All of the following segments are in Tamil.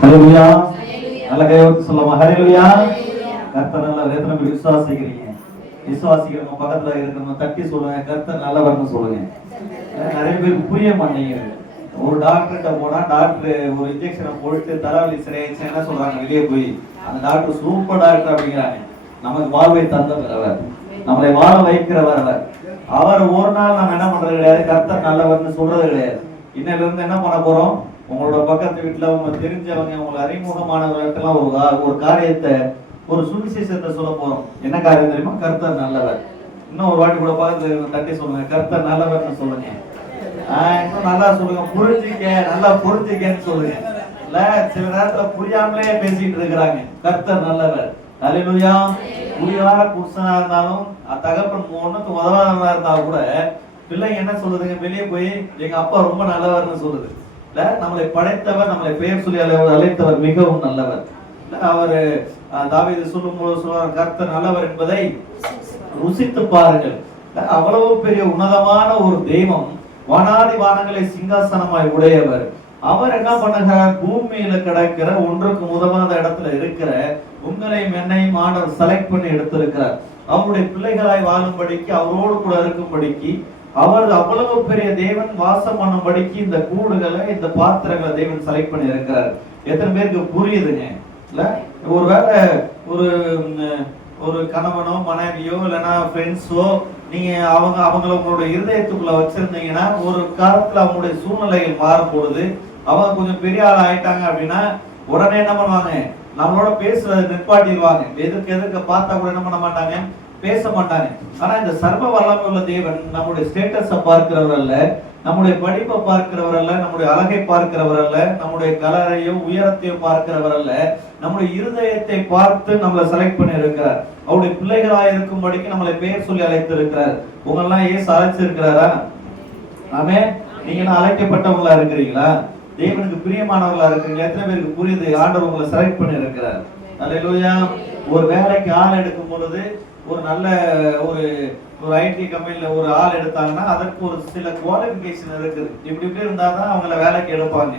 ஹல்லேலூயா. நல்ல கையோடு சொல்லுமா ஹல்லேலூயா. கர்த்தர் நல்லவர். எத்தனை பேர் விசுவாசிக்கிறீங்க? விசுவாசிக்கிறவங்க பக்கத்துல இருக்கிறவங்க தட்டி சொல்லுங்க, கர்த்தர் நல்லவர்னு சொல்லுங்க. நிறைய பேருக்கு புரிய மாட்டேங்குது. ஒரு டாக்டர்கிட்ட போனா டாக்டர் ஒரு இன்ஜெக்ஷனை போட்டு தலைவலி சரியாயிடுச்சு என்ன சொல்றாங்க, வெளியே போய் அந்த டாக்டர் சூப்பர் டாக்டர் அப்படிங்கிறாங்க. நமக்கு வாழ்வை தந்தவர் அவர், நம்மளை வாழ வைக்கிறவர் அவர். அவர் ஒரு நாள் நம்ம என்ன பண்றது கிடையாது, கர்த்தர் நல்லவர்னு சொல்றது கிடையாது. இன்னையில இருந்து என்ன பண்ண போறோம், உங்களோட பக்கத்து வீட்டுல உங்களுக்கு தெரிஞ்சவங்க உங்களுக்கு அறிமுகமானவர்களுக்கெல்லாம் ஒரு காரியத்தை, ஒரு சுவிசேஷத்தை சொல்ல போறோம். என்ன காரியம் தெரியுமா? கர்த்தர் நல்லவர். இன்னும் ஒரு வாட்டி கூட பக்கத்துல தட்டி சொல்லுங்க, கர்த்தர் நல்லவர்னு சொல்லுங்க. இன்னும் நல்லா சொல்லுங்க, புரிஞ்சுக்க, நல்லா புரிஞ்சுக்கன்னு சொல்லுங்க. இல்ல சில நேரத்துல புரியாமலே பேசிட்டு இருக்கிறாங்க. கர்த்தர் நல்லவர். ஹல்லேலூயா. புரியாத புருஷனா இருந்தாலும் தகப்பன் ஒண்ணுக்கு உதவாதவனா இருந்தா கூட பிள்ளைங்க என்ன சொல்லுதுங்க, வெளியே போய் எங்க அப்பா ரொம்ப நல்லவர்னு சொல்லுது. இல்ல நம்மளை படைத்தவர், நம்மளை பெயர் சொல்லி அழைத்தவர் மிகவும் நல்லவர். அவரு தாவீது சொல்லும்போது சொல்றார், கர்த்தர் நல்லவர் என்பதை ருசித்து பாருங்கள். அவ்வளவு பெரிய உன்னதமான ஒரு தெய்வம், வானாதி வானங்களை சிங்காசனமாய் உடையவர். அவர் என்ன பண்ணுகிறார், பூமியில கிடக்கிற ஒன்றுக்கு உதவாத இடத்துல இருக்கிற உங்களையும் என்னையும் ஆண்டவர் செலக்ட் பண்ணி எடுத்திருக்கிறார். அவருடைய பிள்ளைகளாய் வாழும்படிக்கு, அவரோடு கூட இருக்கும்படிக்கு, அவர் அவ்வளவு பெரிய தேவன் வாசம் பண்ணும்படிக்கு இந்த கூடுகளை, இந்த பாத்திரங்களை தேவன் செலக்ட் பண்ணி இருக்கிறார். எத்தனை பேருக்கு புரியுதுங்க? இல்ல ஒருவேளை ஒரு கணவனோ மனைவியோ இல்லைன்னா ஃப்ரெண்ட்ஸோ நீங்க அவங்கள உங்களுடைய இருதயத்துக்குள்ள வச்சிருந்தீங்கன்னா, ஒரு காலத்துல அவங்களுடைய சூழ்நிலைகள் மாறும் பொழுது அவங்க கொஞ்சம் பெரிய ஆள் ஆயிட்டாங்க அப்படின்னா உடனே என்ன பண்ணுவாங்க, நம்மளோட பேசுறதை நிற்பாட்டிடுவாங்க. எதுக்கு பார்த்தா கூட என்ன பண்ண மாட்டாங்க, பேச மாட்டாங்க. ஆனா இந்த சர்வ வல்லமை உள்ள தேவன் நம்முடைய ஸ்டேட்டஸை பார்க்கிறவர் அல்ல, நம்முடைய படிப்பை பார்க்கிறவர் அல்ல, நம்முடைய அழகை பார்க்கிறவர் அல்ல, நம்முடைய கலரையோ உயரத்தையோ பார்க்கிறவர் அல்ல, நம்முடைய இருதயத்தை பார்த்து நம்மளை செலக்ட் பண்ணி இருக்கிறார். அவருடைய பிள்ளைகளாக இருக்கும்படிக்கு நம்மளை பெயர் சொல்லி அழைத்து இருக்கிறார். உங்களெல்லாம் ஏசு அழைச்சிருக்கிறாரா? ஆமே. நீங்க அழைக்கப்பட்டவங்களா இருக்கிறீங்களா? தேவனுக்கு பிரியமானவர்களா இருக்கிறீங்களா? எத்தனை பேருக்கு புரியுது? ஆண்டவர் உங்களை செலக்ட் பண்ணி இருக்கிறார். அல்லேலூயா. ஒரு வேலைக்கு ஆள் எடுக்கும் பொழுது ஒரு நல்ல ஒரு ஐடி கம்பெனில ஒரு ஆள் எடுத்தாங்கன்னா அதற்கு ஒரு சில குவாலிஃபிகேஷன் இருக்குது. இப்படி இருந்தாதான் அவங்கள வேலைக்கு எடுப்பாங்க.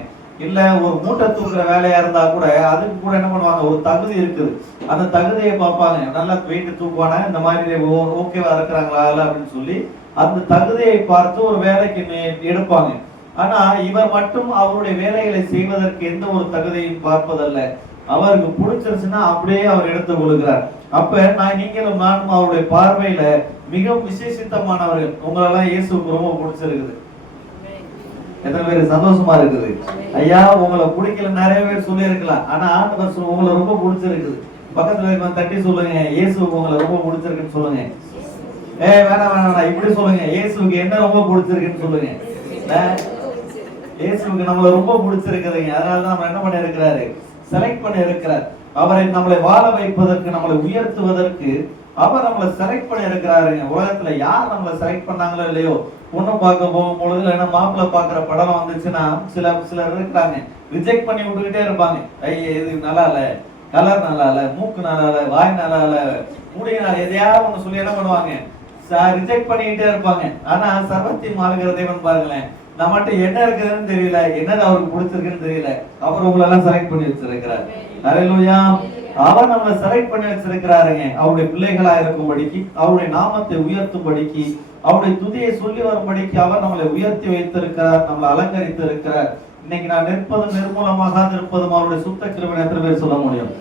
இல்ல ஒரு மூட்டை தூக்குற வேலையா இருந்தா கூட அதுக்கு கூட என்ன பண்ணுவாங்க, ஒரு தகுதி இருக்குது. அந்த தகுதியை பார்ப்பாங்க. நல்லா வெயிட் தூக்குவானா, இந்த மாதிரி ஓகேவா இருக்கிறாங்களா அப்படின்னு சொல்லி அந்த தகுதியை பார்த்து ஒரு வேலைக்கு எடுப்பாங்க. ஆனா இவர் மட்டும் அவருடைய வேலைகளை செய்வதற்கு எந்த ஒரு தகுதியும் பார்ப்பதல்ல. அவருக்கு பிடிச்சிருச்சுன்னா அப்படியே அவர் எடுத்துக் கொள்கிறார். அப்ப நீங்களும் நானும் அவருடைய பார்வையில மிகவும் விசேஷித்தமானவர்கள். உங்களெல்லாம் இயேசுக்கு ரொம்ப பிடிச்சிருக்குது. எத்தனை பேருக்கு சந்தோஷமா இருக்குது? ஐயா உங்களை பிடிக்கல நிறைய பேர் சொல்லி இருக்கலாம், ஆனா ஆண்டவர் உங்களை ரொம்ப பிடிச்சிருக்குது. பக்கத்துல இருக்க தட்டி சொல்லுங்க, இயேசுக்கு உங்களை ரொம்ப பிடிச்சிருக்குன்னு சொல்லுங்க. வேணாம் இப்படி சொல்லுங்க, இயேசுக்கு என்ன ரொம்ப பிடிச்சிருக்குன்னு சொல்லுங்க. இயேசுக்கு நம்மளை ரொம்ப பிடிச்சிருக்குதுங்க. அதனாலதான் நம்ம என்ன பண்ணி இருக்கிறாரு, செலக்ட் பண்ணி இருக்கிறார். அவரை நம்மளை வாழ வைப்பதற்கு, நம்மளை உயர்த்துவதற்கு அவர் நம்மளை செலக்ட் பண்ணி இருக்கிறாருங்க. உலகத்துல யார் நம்மளை செலக்ட் பண்ணாங்களோ இல்லையோ, பொண்ணு பார்க்க போகும் பொழுது இல்லைன்னா மாப்பிள்ளை பார்க்குற படம் வந்துச்சுன்னா சிலர் இருக்கிறாங்க, ரிஜெக்ட் பண்ணி விட்டுக்கிட்டே இருப்பாங்க. இது நல்லா இல்ல, கலர் நல்லா இல்ல, மூக்கு நல்லா இல்ல, வாய் நல்லா இல்ல, முடிய எதையாவது ஒண்ணு சொல்லி என்ன பண்ணுவாங்க, ரிஜெக்ட் பண்ணிக்கிட்டே இருப்பாங்க. ஆனா சர்வத்தையும் ஆளுகிற தேவன் பாருங்களேன், நம்மகிட்ட என்ன இருக்குதுன்னு தெரியல, என்னது அவருக்கு பிடிச்சிருக்குன்னு தெரியல, அவர் உங்களெல்லாம் செலக்ட் பண்ணி வச்சிருக்கிறார். ஹல்லேலூயா. அவர் நம்மளை செலக்ட் பண்ணி வச்சிருக்கிறாருங்க. அவருடைய பிள்ளைகளா இருக்கும்படிக்கு, அவருடைய நாமத்தை உயர்த்தும்படிக்கு, அவருடைய துதியை சொல்லி வரும்படிக்கு அவர் நம்மளை உயர்த்தி வைத்திருக்கிறார், நம்மளை அலங்கரித்து இருக்கிறார். இன்னைக்கு நான் நிற்பதும் நிர்மூலமாக இருப்பதும் அவருடைய சுத்த கிருபை. எத்தனை பேர் சொல்ல முடியும்?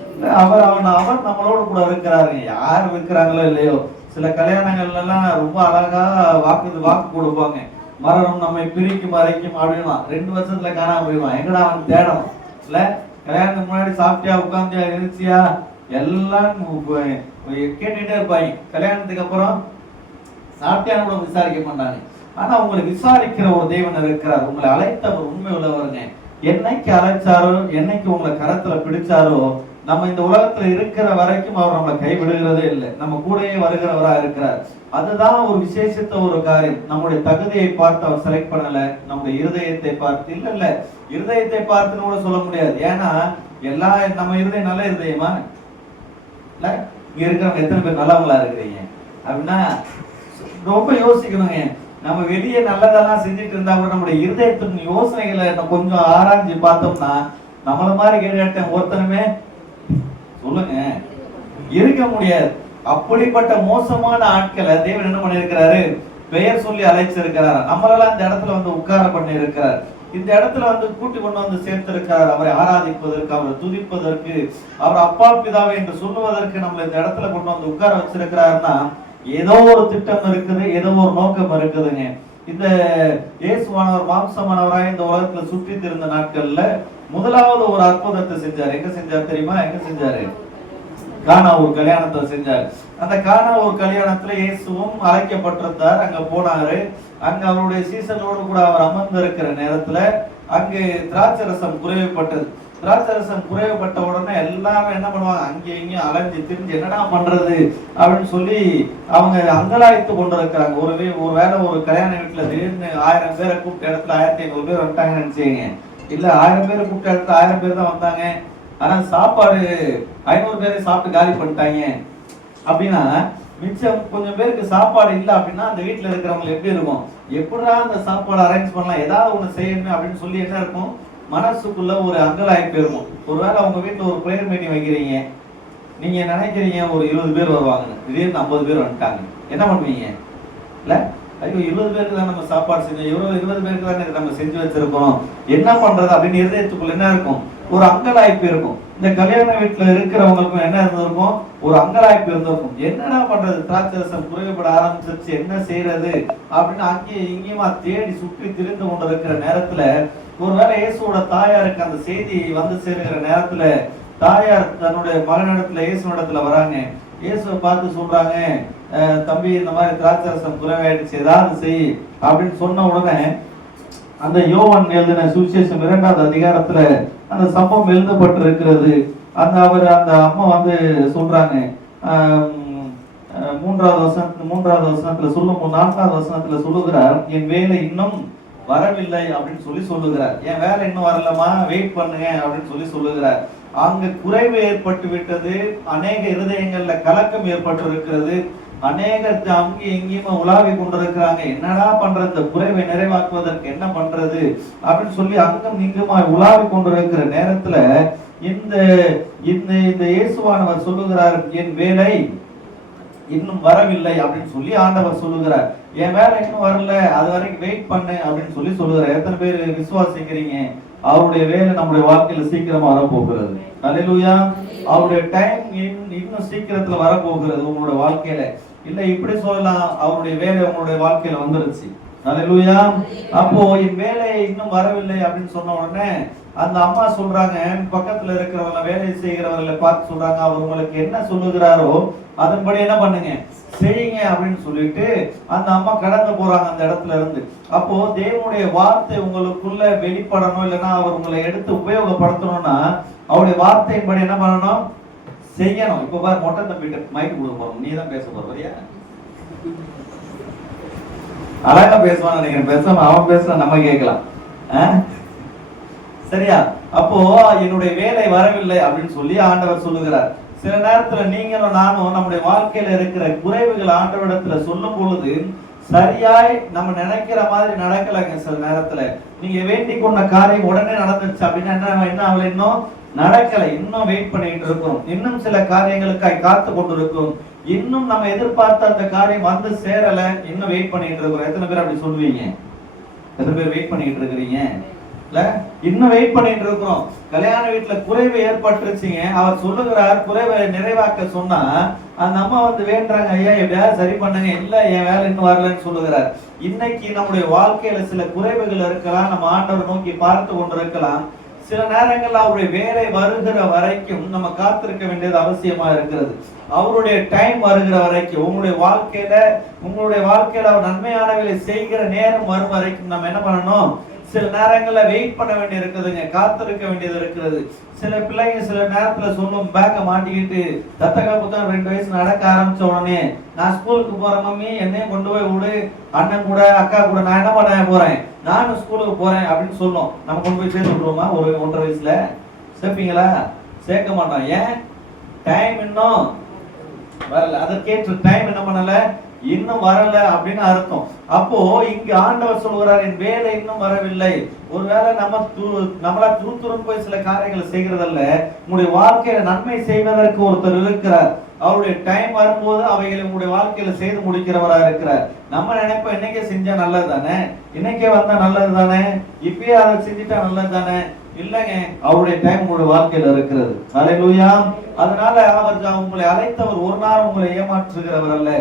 அவர் நம்மளோடு கூட இருக்கிறாருங்க. யார் இருக்கிறாங்களோ இல்லையோ, சில கல்யாணங்கள்ல எல்லாம் ரொம்ப அழகா வாக்கு கொடுப்பாங்க, மரணம் நம்மை பிரிக்கும் வரைக்கும் அப்படின்னா 2 வருஷத்துல காணாம போயிடுவான். எங்கடா அவன் தேடணும் இல்ல? கல்யாணத்துக்கு முன்னாடி சாப்பிட்டியா, உட்காந்தியா, இருந்துச்சியா எல்லாம் கேட்டுட்டே இருப்பாங்க. கல்யாணத்துக்கு அப்புறம் சாப்பிட்டியான்னு கூட விசாரிக்க மாட்டாங்க. ஆனா உங்களை விசாரிக்கிற ஒரு தேவன் இருக்கிறார். உங்களை அழைத்தவர் உண்மை உள்ளவருங்க. என்னைக்கு அழைச்சாரோ, என்னைக்கு உங்களை கரத்துல பிடிச்சாரோ, நம்ம இந்த உலகத்துல இருக்கிற வரைக்கும் அவர் நம்மளை கைவிடுகிறதே இல்லை. நம்ம கூடயே வருகிறவரா இருக்கிறார். அதுதான் ஒரு விசேஷத்த ஒரு காரியம். நம்முடைய தகுதியை பார்த்து அவர் செலக்ட் பண்ணல, நம்முடைய இருதயத்தை பார்த்து. இல்ல இருதயத்தை பார்த்துன்னு கூட சொல்ல முடியாது. ஏன்னா நம்ம இருதயம் நல்ல இருதயமா இல்ல? இங்க இருக்கிறவங்க எத்தனை பேர் நல்லவங்களா இருக்கிறீங்க அப்படின்னா ரொம்ப யோசிக்கணுங்க. நம்ம வெளியே நல்லதெல்லாம் செஞ்சுட்டு இருந்தா கூட நம்முடைய இருதயத்தின் யோசனைகளை கொஞ்சம் ஆராய்ஞ்சு பார்த்தோம்னா நம்மள மாதிரி கேட்டேன் ஒருத்தனுமே சொல்லுங்க இருக்க முடியாது. அப்படிப்பட்ட மோசமான ஆட்களை தேவன் என்ன பண்ணிருக்கிறாரு, பெயர் சொல்லி அழைச்சிருக்கிறார். நம்மளெல்லாம் இந்த இடத்துல வந்து உட்கார பண்ணி இருக்கிறார். இந்த இடத்துல வந்து கூட்டி கொண்டு வந்து சேர்த்திருக்கிறார். அவரை ஆராதிப்பதற்கு, அவரை துதிப்பதற்கு, அவர் அப்பா பிதாவை என்று சொல்லுவதற்கு நம்மளை இந்த இடத்துல கொண்டு வந்து உட்கார வச்சிருக்கிறாருன்னா ஏதோ ஒரு திட்டம் இருக்குது, ஏதோ ஒரு நோக்கம் இருக்குதுங்க. இந்த இயேசுவானவர் மாம்சமானவராய் இந்த உலகத்துல சுற்றி திரிந்த நாட்கள்ல முதலாவது ஒரு அற்புதத்தை செஞ்சார். எங்க செஞ்சார் தெரியுமா? எங்க செஞ்சாரு? கானா ஒரு கல்யாணத்தை செஞ்சார். அந்த கானா ஒரு கல்யாணத்துல இயேசுவும் அழைக்கப்பட்டிருந்தார். அங்க போனாரு. அங்க அவருடைய சீசனோடு கூட அவர் அமர்ந்து இருக்கிற நேரத்துல அங்கு திராட்சரசம் குறைவுபட்டது. திராட்சரசம் குறைவுபட்ட உடனே எல்லாரும் என்ன பண்ணுவாங்க, அங்கேயும் இங்கேயும் அலைஞ்சு திரிஞ்சு என்னடா பண்றது அப்படின்னு சொல்லி அவங்க அங்கலாய்த்து கொண்டிருக்கிறாங்க. ஒரு வேலை ஒரு கல்யாண வீட்டுல திடீர்னு 1000 பேரை கூப்பிட்ட இடத்துல 1500 பேர் வந்துட்டாங்கன்னு நினைச்சீங்க. இல்ல 1000 பேரை கூப்பிட்ட இடத்துல 1000 பேர் தான் வந்தாங்க. ஆனா சாப்பாடு 500 பேரை சாப்பிட்டு காலி பண்ணிட்டாங்க. அப்படின்னா மிச்சம் கொஞ்சம் பேருக்கு சாப்பாடு இல்லை அப்படின்னா அந்த வீட்டுல இருக்கிறவங்க எப்படி இருக்கும், எப்படா அந்த சாப்பாடு அரேஞ்ச் பண்ணலாம், ஏதாவது ஒண்ணு செய்யணும் அப்படின்னு சொல்லி என்ன இருக்கும், மனசுக்குள்ள ஒரு அங்கலாய்ப்பு இருக்கும். ஒருவேளை உங்க வீட்டுல ஒரு பிரேயர் மீட்டிங் வைக்கிறீங்க, நீங்க நினைக்கிறீங்க ஒரு 20 பேர் வருவாங்கன்னு, திடீர்னு 50 பேர் வந்துட்டாங்க, என்ன பண்ணுவீங்க? இல்ல ஐயோ 20 பேருக்கு தான் நம்ம சாப்பாடு செஞ்சோம், 20 பேருக்கு தான் நம்ம செஞ்சு வச்சிருக்கோம், என்ன பண்றது அப்படின்னு இருதயத்துக்குள்ள என்ன இருக்கும், ஒரு அங்கலாய்ப்பு இருக்கும். இந்த கல்யாண வீட்டுல இருக்கிறவங்களுக்கும் என்ன இருந்திருக்கும், ஒரு அங்கலாய்ப்பு இருந்திருக்கும். என்னடா பண்றது, திராட்சரசம் குறைவுபட ஆரம்பிச்சிருச்சு, என்ன செய்யறது அப்படின்னு அங்கேயும் இங்கேயுமா தேடி சுற்றி திரிந்து கொண்டு இருக்கிற நேரத்துல ஒருவேளை இயேசுவோட தாயாருக்கு அந்த செய்தி வந்து சேருகிற நேரத்துல தாயார் தன்னுடைய மகனிடத்துல இயேசுனிடத்துல வராங்க. இயேசுவை பார்த்து சொல்றாங்க, தம்பி இந்த மாதிரி திராட்சரசம் குறைவாயிடுச்சு, ஏதாவது செய் அப்படின்னு சொன்ன உடனே அந்த யோவான் எழுதின சுவிசேஷம் 2வது அதிகாரத்துல அந்த சம்பவம் எழுதப்பட்டு இருக்கிறது. அந்த அம்மா வந்து சொல்றாங்க, 3வது வசனத்துல சொல்லும், 4வது வசனத்துல சொல்லுகிறார், என் வேலை இன்னும் வரவில்லை அப்படின்னு சொல்லுகிறார். என் வேலை இன்னும் வரலமா, வெயிட் பண்ணுங்க அப்படின்னு சொல்லுகிறார். அங்க குறைவு ஏற்பட்டு விட்டது, அநேக இருதயங்கள்ல கலக்கம் ஏற்பட்டு இருக்கிறது, அநேக அங்கே எங்கேயுமே உலாவி கொண்டிருக்கிறாங்க. என்னடா பண்றது, இந்த குறைவை நிறைவாக்குவதற்கு என்ன பண்றது அப்படின்னு சொல்லி அங்கும் இங்குமா உலாவி கொண்டிருக்கிற நேரத்துல இந்த இந்த இயேசுவானவர் சொல்லுகிறார், என் வேலை இன்னும் வரவில்லை அப்படின்னு சொல்லி ஆண்டவர் சொல்லுகிறார். என் வேலை இன்னும் வரல, அது வரைக்கும் வெயிட் பண்ணு அப்படின்னு சொல்லுகிறார். எத்தனை பேர் விசுவாசிக்கிறீங்க அவருடைய வேலை நம்முடைய வாழ்க்கையில சீக்கிரமா வரப்போகிறது? அல்லேலூயா. அவருடைய டைம் இன்னும் சீக்கிரத்துல வரப்போகிறது உங்களோட வாழ்க்கையில. இல்ல இப்படி சொல்லலாம், அவருடைய வேலை உங்களுடைய வாழ்க்கையில வந்துருச்சு. அல்லேலூயா. அப்போ என் வேலை இன்னும் வரவில்லை அப்படின்னு சொன்ன உடனே அந்த அம்மா சொல்றாங்க, பக்கத்துல இருக்கிறவங்க வேலை செய்கிறவர்களை பார்த்து சொல்றாங்க, அவர் உங்களுக்கு என்ன சொல்லுகிறாரோ அதன்படி என்ன பண்ணுங்க, செய்யுங்க அப்படின்னு சொல்லிட்டு அந்த அம்மா கடந்து போறாங்க அந்த இடத்துல இருந்து. அப்போ தேவனுடைய வார்த்தை உங்களுக்குள்ள வெளிப்படணும், இல்லைன்னா அவர் உங்களை எடுத்து உபயோகப்படுத்தணும்னா அவருடைய வார்த்தையின்படி என்ன பண்ணணும், செய்யணும். இப்ப பாரு, மொட்டை தம்பிட்டு மைக்கு கொடுக்க போறோம், நீ தான் பேச போற, வரியா? அழகா பேசுவான்னு நினைக்கிறேன், பேசாம அவன் பேசுற நம்ம கேட்கலாம், சரியா? அப்போ என்னுடைய வேலை வரவில்லை அப்படின்னு சொல்லி ஆண்டவர் சொல்லுகிறார். சில நேரத்துல நீங்களும் நானும் நம்முடைய வாழ்க்கையில இருக்கிற குறைவுகள் ஆண்டவரிடத்துல சொல்லும் பொழுது சரியாய் நம்ம நினைக்கிற மாதிரி நடக்கலைங்க. சில நேரத்துல நீங்க வேண்டிக் கொண்ட காரியம் உடனே நடந்துச்சு அப்படின்னா என்ன அவளை இன்னும் நடக்கலை, இன்னும் வெயிட் பண்ணிட்டு இருக்கோம், இன்னும் சில காரியங்களுக்காய் காத்து கொண்டு இருக்கும், இன்னும் நம்ம எதிர்பார்த்த அந்த காரியம் வந்து சேரல, இன்னும் வெயிட் பண்ணிட்டு இருக்கிறோம். எத்தனை பேர் அப்படி சொல்லுவீங்க? எத்தனை பேர் வெயிட் பண்ணிட்டு இருக்கிறீங்க? இல்ல இன்னும் வெயிட் பண்ணிட்டு இருக்கிறோம். கல்யாண வீட்டுல குறைவு ஏற்பட்டுருச்சுங்க, அவர் சொல்லுகிறார் குறைவை நிறைவாக்க சொன்னா அந்த அம்மா வந்து வேண்டாங்க, ஐயா எப்படியாவது சரி பண்ணுங்க, இல்ல என் வேலை இன்னும் வரலன்னு சொல்லுகிறார். இன்னைக்கு நம்முடைய வாழ்க்கையில சில குறைவுகள் இருக்கலாம், நம்ம ஆண்டவர் நோக்கி பார்த்து கொண்டு இருக்கலாம். சில நேரங்கள்ல அவருடைய வேலை வருகிற வரைக்கும் நம்ம காத்திருக்க வேண்டியது அவசியமா இருக்கிறது. அவருடைய டைம் வருகிற வரைக்கும் உங்களுடைய வாழ்க்கையில அவர் நன்மையானவர்களை செய்கிற நேரம் வரும் வரைக்கும் நம்ம என்ன பண்ணணும், சில நேரங்கள்ல வெயிட் பண்ண வேண்டிய இருக்குதுங்க, காத்திருக்க வேண்டியது இருக்கிறது. சில பிள்ளைங்க சில நேரத்துல சொல்லும், பேக்க மாட்டிக்கிட்டு தத்தக்கா புத்தகம் 2 வயசு நடக்க ஆரம்பிச்ச உடனே நான் ஸ்கூலுக்கு போறேன் மம்மி, என்னையும் கொண்டு போய் விடு, அண்ணன் கூட அக்கா கூட நான் என்ன பண்ண போறேன், நானும் ஸ்கூலுக்கு போறேன் அப்படின்னு சொல்லும். நம்ம கொண்டு போய் சேர்த்து விட்டுருவோமா? ஒரு 1.5 வயசுல சேர்ப்பீங்களா? சேர்க்க மாட்டோம். ஏன்? டைம் இன்னும் வரல, அதற்கேற்ற டைம் என்ன பண்ணல, இன்னும் வரல அப்படின்னு அர்த்தம். அப்போ இங்க ஆண்டவர் சொல்கிறார், என் வேலை இன்னும் வரவில்லை. ஒருவேளை நம்மளா துருத்துரும் போய் சில காரியங்களை செய்கிறதல்ல, உங்களுடைய வாழ்க்கையில நன்மை செய்வதற்கு ஒருத்தர் இருக்கிறார். அவருடைய டைம் வரும்போது அவைகளை உங்களுடைய வாழ்க்கையில செய்து முடிக்கிறவரா இருக்கிறார். நம்ம நினைப்போம் இன்னைக்கே செஞ்சா நல்லது தானே, இன்னைக்கே வந்தா நல்லது தானே, இப்பயே அதை செஞ்சுட்டா நல்லது தானே. இல்லைங்க, அவருடைய டைம் உங்களுடைய வாழ்க்கையில இருக்கிறது. அல்லேலூயா. அதனால அவர் உங்களை அழைத்தவர் ஒரு நாள் உங்களை ஏமாற்றுகிறவர் அல்ல.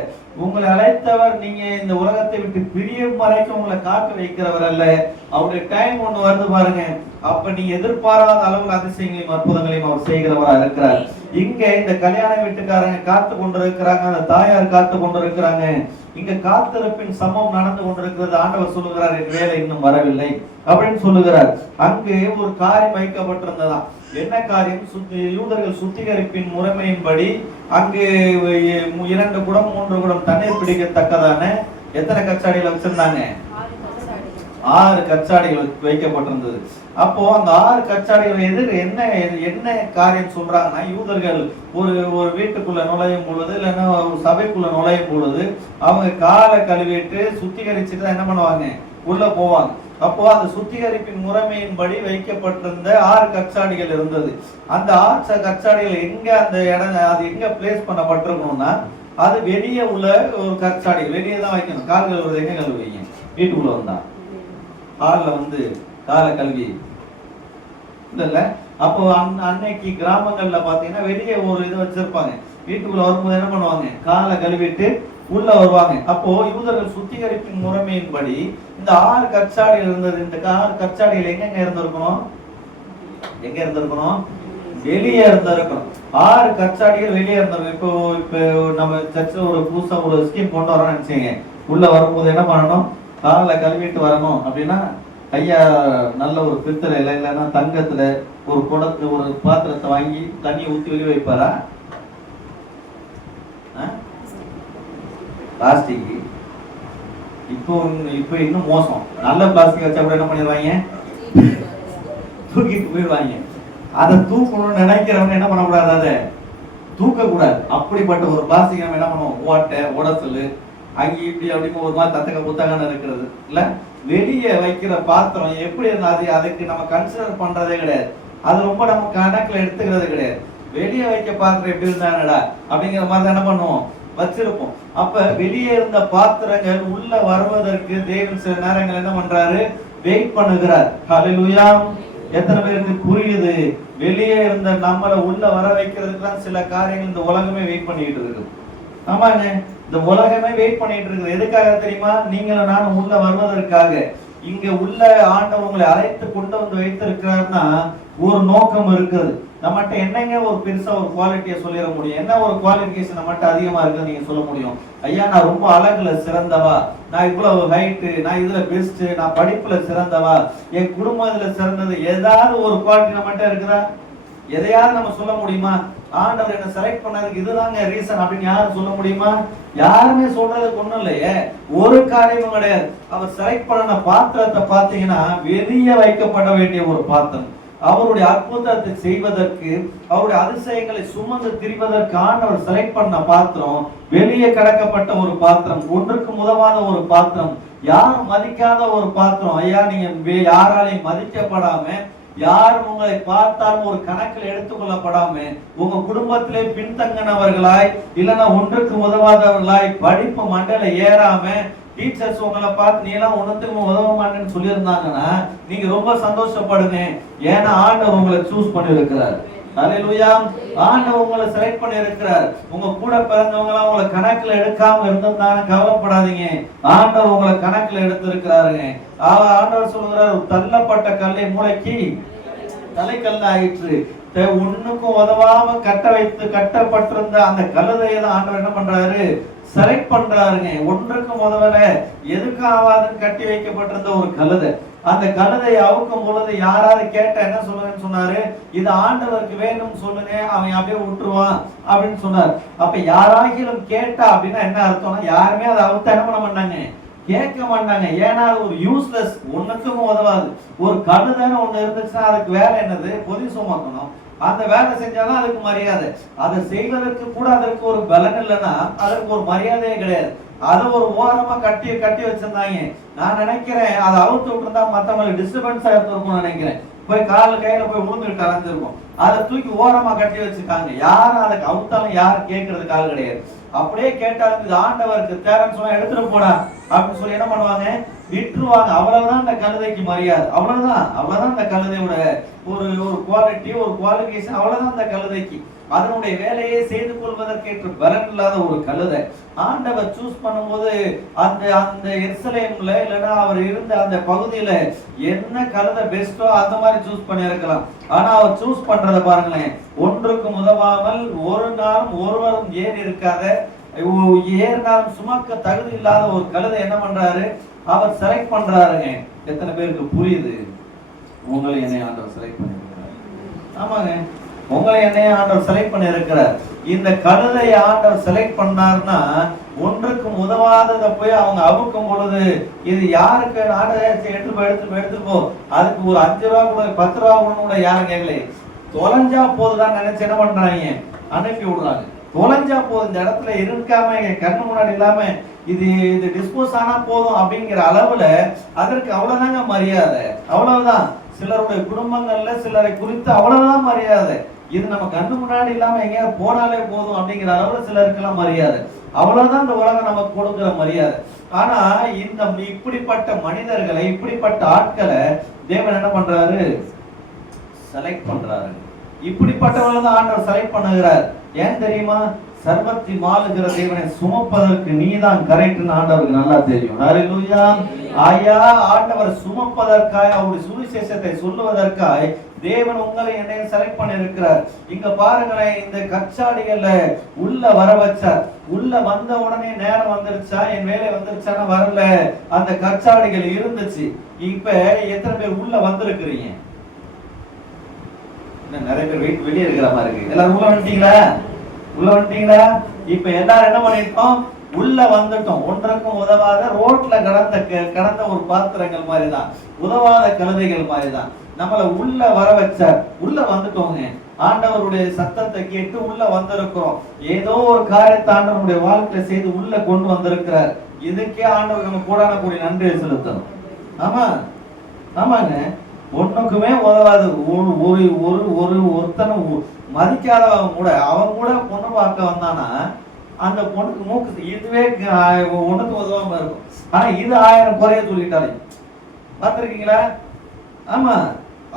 உங்களை அழைத்தவர் நீங்க இந்த உலகத்தை விட்டு பிரியும் வரைக்கும் உங்களை காக்க வைக்கிறவர் அல்ல. அவருடைய டைம் ஒண்ணு வருது பாருங்க, அப்ப நீங்க எதிர்பாராத அளவுல அதிசயங்களையும் அற்புதங்களையும் அவர் செய்கிறவரா இருக்கிறார். இங்க இந்த கல்யாண வீட்டுக்காரங்க காத்து கொண்டிருக்கிறாங்க, அந்த தாயார் காத்து கொண்டிருக்கிறாங்க. இங்க காத்திருப்பின் சமம் நடந்து கொண்டிருக்கிறது. ஆண்டவர் சொல்லுகிறார், என் வேலை இன்னும் வரவில்லை அப்படின்னு சொல்லுகிறார். அங்கு ஒரு காரியம் வைக்கப்பட்டிருந்ததா. என்ன காரியம்? யூதர்கள் சுத்திகரிப்பின் முறைமையின்படி அங்கு 2 குடம் 3 குடம் தண்ணீர் பிடிக்கத்தக்கதான எத்தனை கச்சாடிகளை வச்சிருந்தாங்க? 6 கச்சாடிகள் வைக்கப்பட்டிருந்தது. அப்போ அந்த 6 கச்சாடிகள் எதிர் என்ன காரியம் சொல்றாங்கன்னா, யூதர்கள் ஒரு வீட்டுக்குள்ள நுழையும் பொழுது இல்லைன்னா ஒரு சபைக்குள்ள நுழையும் பொழுது அவங்க காலை கழுவிட்டு சுத்திகரிச்சுட்டு என்ன பண்ணுவாங்க? உள்ள போவாங்க. அப்போ அந்த சுத்திகரிப்பின் முறைமையின்படி வைக்கப்பட்டிருந்த 6 கச்சாடிகள் இருந்தது. அந்த 6 கச்சாடிகள் எங்க அந்த இடம் அது எங்க பிளேஸ் பண்ணப்பட்டிருக்கணும்னா, அது வெளியே உள்ள ஒரு கச்சாடி வெளியே தான் வைக்கணும். கால் கழுவுறது எங்க கழுவுவீங்க? வீட்டுக்குள்ள வந்தா ஹால்ல வந்து காலை கழுவி இல்ல. அப்போ அன்னைக்கு கிராமங்கள்ல பாத்தீங்கன்னா வெளியே ஒரு இது வச்சிருப்பாங்க. வீட்டுக்குள்ள வரும்போது என்ன பண்ணுவாங்க? காலை கழுவிட்டு உள்ள வருவாங்க. அப்போ யூதர்கள் சுத்திகரிப்பின் முறைமையின்படி இந்த 6 கச்சாடிகள் இருந்தது. இந்த 6 கச்சாடிகள் எங்க இருந்திருக்கணும்? எங்க இருந்திருக்கணும்? வெளியே இருந்திருக்கணும். 6 கச்சாடிகள் வெளியே இருந்திருக்கும். இப்போ நம்ம சர்ச்சில் ஒரு புதுசா ஒரு ஸ்கீம் கொண்டு வரோம்னு நினைச்சீங்க. உள்ள வரும்போது என்ன பண்ணணும்? காலை கழுவிட்டு வரணும். அப்படின்னா ஐயா நல்ல ஒரு பித்தளையில இல்லைன்னா தங்கத்துல ஒரு குடத்துல ஒரு பாத்திரத்தை வாங்கி தண்ணியை ஊற்றி வெளியே வைப்பாரா? பிளாஸ்டிக் இப்போ இன்னும் மோசம். நல்ல பிளாஸ்டிக் வச்சா கூட என்ன பண்ணிடுவாங்க? தூக்கிட்டு போயிடுவாங்க. அதை தூக்கணும்னு நினைக்கிறவங்க என்ன பண்ணக்கூடாது? அதை தூக்க கூடாது. அப்படிப்பட்ட ஒரு பிளாஸ்டிக் நம்ம என்ன பண்ணுவோம்? ஓட்டை உடசல் அங்கே இப்படி அப்படின்னு ஒரு மாதிரி தத்தக்க புத்தகன்னு இருக்கிறது இல்ல. வெளியே வைக்கிற பாத்திரம் எப்படி இருந்தால் அதுக்கு நம்ம கன்சிடர் பண்றதே கிடையாது. அது ரொம்ப நம்ம கணக்குல எடுத்துக்கிறது கிடையாது. வெளியே வைக்க பாத்திரம் எப்படி இருந்தாங்கடா அப்படிங்கிற மாதிரி என்ன பண்ணுவோம்? வச்சிருப்போம். அப்ப வெளியே இருந்த பாத்திரங்கள் உள்ள வருவதற்கு தேவன் சில நேரங்கள் என்ன பண்றாரு? வெயிட் பண்ணுகிறார். ஹல்லேலூயா. எத்தனை பேருக்கு புரியுது? வெளியே இருந்த நம்மளை உள்ள வர வைக்கிறதுக்கு தான் சில காரியங்கள் இந்த உலகமே வெயிட் பண்ணிட்டு இருக்கு. ஆமாங்க, இந்த உலகமே வெயிட் பண்ணிட்டு இருக்குது. எதுக்காக தெரியுமா? நீங்களும் நானும் உள்ள வருவதற்காக. இங்க உள்ள ஆண்டவர் உங்களை அழைத்து கொண்டு வந்து வைத்திருக்கிறாருன்னா ஒரு நோக்கம் இருக்குது. நம்மகிட்ட என்னங்க ஒரு பெருசா ஒரு குவாலிட்டியை சொல்லிட முடியும்? என்ன ஒரு குவாலிஃபிகேஷன் நம்மகிட்ட அதிகமா இருக்குன்னு நீங்க சொல்ல முடியும்? ஐயா நான் ரொம்ப அழகுல சிறந்தவா, நான் இவ்வளவு ஹைட்டு, நான் இதுல பெஸ்ட், நான் படிப்புல சிறந்தவா, என் குடும்பம் இதுல சிறந்தது, ஏதாவது ஒரு குவாலிட்டி நம்மகிட்ட இருக்குதா? எதையாவது நம்ம சொல்ல முடியுமா? ஆண்டவர் என்ன செலக்ட் பண்ணதுக்கு இதுதாங்க ரீசன் அப்படின்னு யாரும் சொல்ல முடியுமா? யாருமே சொல்றதுக்கு ஒண்ணும் இல்லையே. ஒரு காரியமும் கிடையாது. அவர் செலக்ட் பண்ண பாத்திரத்தை பார்த்தீங்கன்னா வெளியே வைக்கப்பட வேண்டிய ஒரு பாத்திரம். அவருடைய அற்புதத்தை செய்வதற்கு, அவருடைய அதிசயங்களை சுமந்து திரிவதற்கு ஆண்டவர் செலக்ட் பண்ண பாத்திரம் வெளியே கடக்கப்பட்ட ஒரு பாத்திரம், ஒன்றுக்கு உதவாத ஒரு பாத்திரம், யாரும் மதிக்காத ஒரு பாத்திரம். ஐயா நீங்க யாராலையும் மதிக்கப்படாம, யாரும் உங்களை பார்த்தாலும் ஒரு கணக்கில் எடுத்துக்கொள்ளப்படாம, உங்க குடும்பத்திலே பின்தங்கினவர்களாய் இல்லைன்னா ஒன்றுக்கு உதவாதவர்களாய், படிப்பு மண்டல ஏறாம டீச்சர்ஸ் உங்களை பார்த்து நீ எல்லாம் ஒன்றுத்துக்கு உதவ மாட்டேன்னு சொல்லியிருந்தாங்கன்னா நீங்க ரொம்ப சந்தோஷப்படுங்க. ஏன்னா ஆண்டவர் உங்களை சூஸ் பண்ணி இருக்கிறார். ஹல்லேலூயா. ஆண்டவர் உங்களை செலக்ட் பண்ணி இருக்கிறார். உங்க கூட பிறந்தவங்க எல்லாம் உங்களை கணக்குல எடுக்காம இருந்திருந்தாங்க, கவலைப்படாதீங்க. ஆண்டவர் உங்களை கணக்குல எடுத்திருக்கிறாருங்க. ஆண்டவர் சொல்லுகிறார், தள்ளப்பட்ட கல்லை மூளைக்கு தலைக்கல்ல ஆயிற்று. ஒண்ணுக்கும் உதவாம கட்டப்பட்டிருந்த அந்த கழுதையை தான் ஆண்டவர் என்ன பண்றாரு? செலக்ட் பண்றாருங்க. ஒன்றுக்கும் உதவல, எதுக்கும் ஆவாதுன்னு கட்டி வைக்கப்பட்டிருந்த ஒரு கழுதை. அந்த கழுதையை அவுக்கும் பொழுது யாராவது கேட்ட என்ன சொல்லுங்கன்னு சொன்னாரு? இது ஆண்டவருக்கு வேணும்னு சொல்லுங்க, அவன் அப்படியே விட்டுருவான் அப்படின்னு சொன்னார். அப்ப யாராகிலும் கேட்டா அப்படின்னா என்ன அர்த்தம்னா, யாருமே அதை அவுத்த என்ன பண்ண மாட்டாங்க, கேட்க மாட்டாங்க. ஏன்னா அது ஒரு யூஸ்லெஸ், ஒன்னுக்கும் உதவாது. ஒரு கழுதைன்னு ஒண்ணு இருந்துச்சுன்னா அதுக்கு வேலை என்னது? பொதி சுமக்கணும், அந்த வேலை செஞ்சாதான் அதுக்கு மரியாதை. அதை செய்வதற்கு கூட அதற்கு ஒரு பலன் இல்லைன்னா அதற்கு ஒரு மரியாதையே கிடையாது. அதை ஒரு ஓரமா கட்டி கட்டி வச்சிருந்தாங்க. நான் நினைக்கிறேன் அதை அவுத்து விட்டுருந்தா மற்றவங்களுக்கு டிஸ்டர்பன்ஸா இருந்திருக்கும்னு நினைக்கிறேன். போய் கால கையில போய் விழுந்துட்டு அலைஞ்சிருக்கும். அதை தூக்கி ஓரமா கட்டி வச்சுட்டாங்க. யாரும் அதை அவுத்தாலும் யாரும் கேட்கறதுக்கு ஆள் கிடையாது. அப்படியே கேட்டாலும் இது ஆண்டவருக்கு தேவைன்னு சொன்னா எடுத்துட்டு போடா அப்படின்னு சொல்லி என்ன பண்ணுவாங்க, விட்டுருவாங்க. அவ்வளவுதான் இந்த கழுதைக்கு மரியாதை. அவ்வளவுதான் இந்த கழுதையோட ஒரு ஒரு குவாலிட்டி, ஒரு குவாலிஃபிகேஷன். அவ்வளவுதான் இந்த கழுதைக்கு. அதனுடைய வேலையை செய்து கொள்வதற்கேற்ற பலன் இல்லாத ஒரு கழுதை ஆண்டவர் சூஸ் பண்ணும்போது அந்த அந்த எருசலேம்ல இல்லைன்னா அவர் இருந்த அந்த பகுதியில என்ன கழுதை பெஸ்டோ அந்த மாதிரி சூஸ் பண்ணி இருக்கலாம். ஆனா அவர் சூஸ் பண்றதை பாருங்களேன், ஒன்றுக்கும் உதவாமல் ஒரு நாளும் ஒருவரும் ஏறி இருக்காத, ஏறினாலும் சுமக்க தகுதி இல்லாத ஒரு கழுதை என்ன பண்றாரு, அவர் செலக்ட் பண்றாருங்க. எத்தனை பேருக்கு புரியுது? உங்களை என்னை ஆண்டவர் செலக்ட் பண்ணிருக்கிறார். ஆமாங்க, உங்களை என்னைய ஆண்டவர் செலக்ட் பண்ணி இருக்கிறார். இந்த கழுதையை ஆண்டவர் செலக்ட் பண்ணார்னா ஒன்றுக்கும் உதவாததை போய் அவங்க அவுக்கும் பொழுது இது யாருக்கு எடுத்து போ, அதுக்கு ஒரு 5 ரூபா கூட 10 ரூபா கூட யாரும் கேட்கல. தொலைஞ்சா போதுதான் நினைச்சு என்ன பண்றாங்க, அனுப்பி விடுறாங்க. தொலைஞ்சா போதும், இந்த இடத்துல இருக்காம கண்ணு முன்னாடி இல்லாம இது டிஸ்போஸ் ஆனா போதும் அப்படிங்கிற அளவுல அதற்கு அவ்வளவுதாங்க மரியாதை. அவ்வளவுதான். சிலருடைய குடும்பங்கள்ல சிலரை குறித்து அவ்வளவுதான் மரியாதை. இது நம்ம கண்ணு முன்னாடி இல்லாம எங்கேயாவது போனாலே போதும் அப்படிங்கிற அளவுல சிலருக்கெல்லாம் மரியாதை. அவ்வளவுதான் இந்த உலகம் நமக்கு கொடுக்கிற மரியாதை. ஆனா இந்த இப்படிப்பட்ட மனிதர்களை, இப்படிப்பட்ட ஆட்களை தேவன் என்ன பண்றாரு, செலக்ட் பண்றாரு. இப்படிப்பட்டவர்கள் தான் ஆண்டவர் செலக்ட் பண்ணுகிறார். ஏன் தெரியுமா? சர்வத்தை மாளுகிற தேவனை சுமப்பதற்கு நீதான் கரெக்ட்னு ஆண்டவருக்கு நல்லா தெரியும். ஹல்லேலூயா. ஆயா, ஆண்டவர் சுமப்பதற்காய், அவருடைய சுவிசேஷத்தை சொல்லுவதற்காய் தேவன் உங்களை என்னையும் செலக்ட் பண்ணி இருக்கிறார். இங்க பாருங்களேன், இந்த கச்சாடிகள்ல உள்ள வர வச்சார். உள்ள வந்த உடனே நேரம் வந்துருச்சா, என் வேலை வந்துருச்சான்னு வரல. அந்த கச்சாடிகள் இருந்துச்சு. இப்ப எத்தனை பேர் உள்ள வந்திருக்கிறீங்க? நிறைய பேர் வெளியே இருக்கிற மாதிரி இருக்கு. எல்லாரும் உள்ள வந்துட்டீங்களா? உள்ள வந்துட்டீங்களா? இப்ப எல்லாரும் என்ன பண்ணிருக்கோம், உள்ள வந்துட்டோம். ஒன்றுக்கும் உதவாத ரோட்ல கடந்த ஒரு பாத்திரங்கள் மாதிரிதான், உதவாத கழுதைகள் மாதிரிதான். நம்மள உள்ள வர வச்சார். உள்ள வந்துட்டோங்க. ஆண்டவருடைய சத்தத்தை கேட்டு உள்ள வந்திருக்கிறோம். ஏதோ ஒரு காரியத்தை ஆண்டவருடைய வாழ்க்கையில செய்து உள்ள கொண்டு வந்திருக்கிறார். இதுக்கே ஆண்டவர் நம்ம கூடான கூடிய நன்றி செலுத்தணும். ஆமாங்க, ஒண்ணுக்குமே உதவாது. ஒருத்தனை மதிக்காதவங்க கூட, அவன் கூட பொண்ணு பார்க்க வந்தானா அந்த பொண்ணுக்கு மூக்கு இதுவே ஒண்ணுக்கு உதவாம இருக்கும். ஆனா இது 1000 குறைய சொல்லிட்டாலே பார்த்திருக்கீங்களா? ஆமா,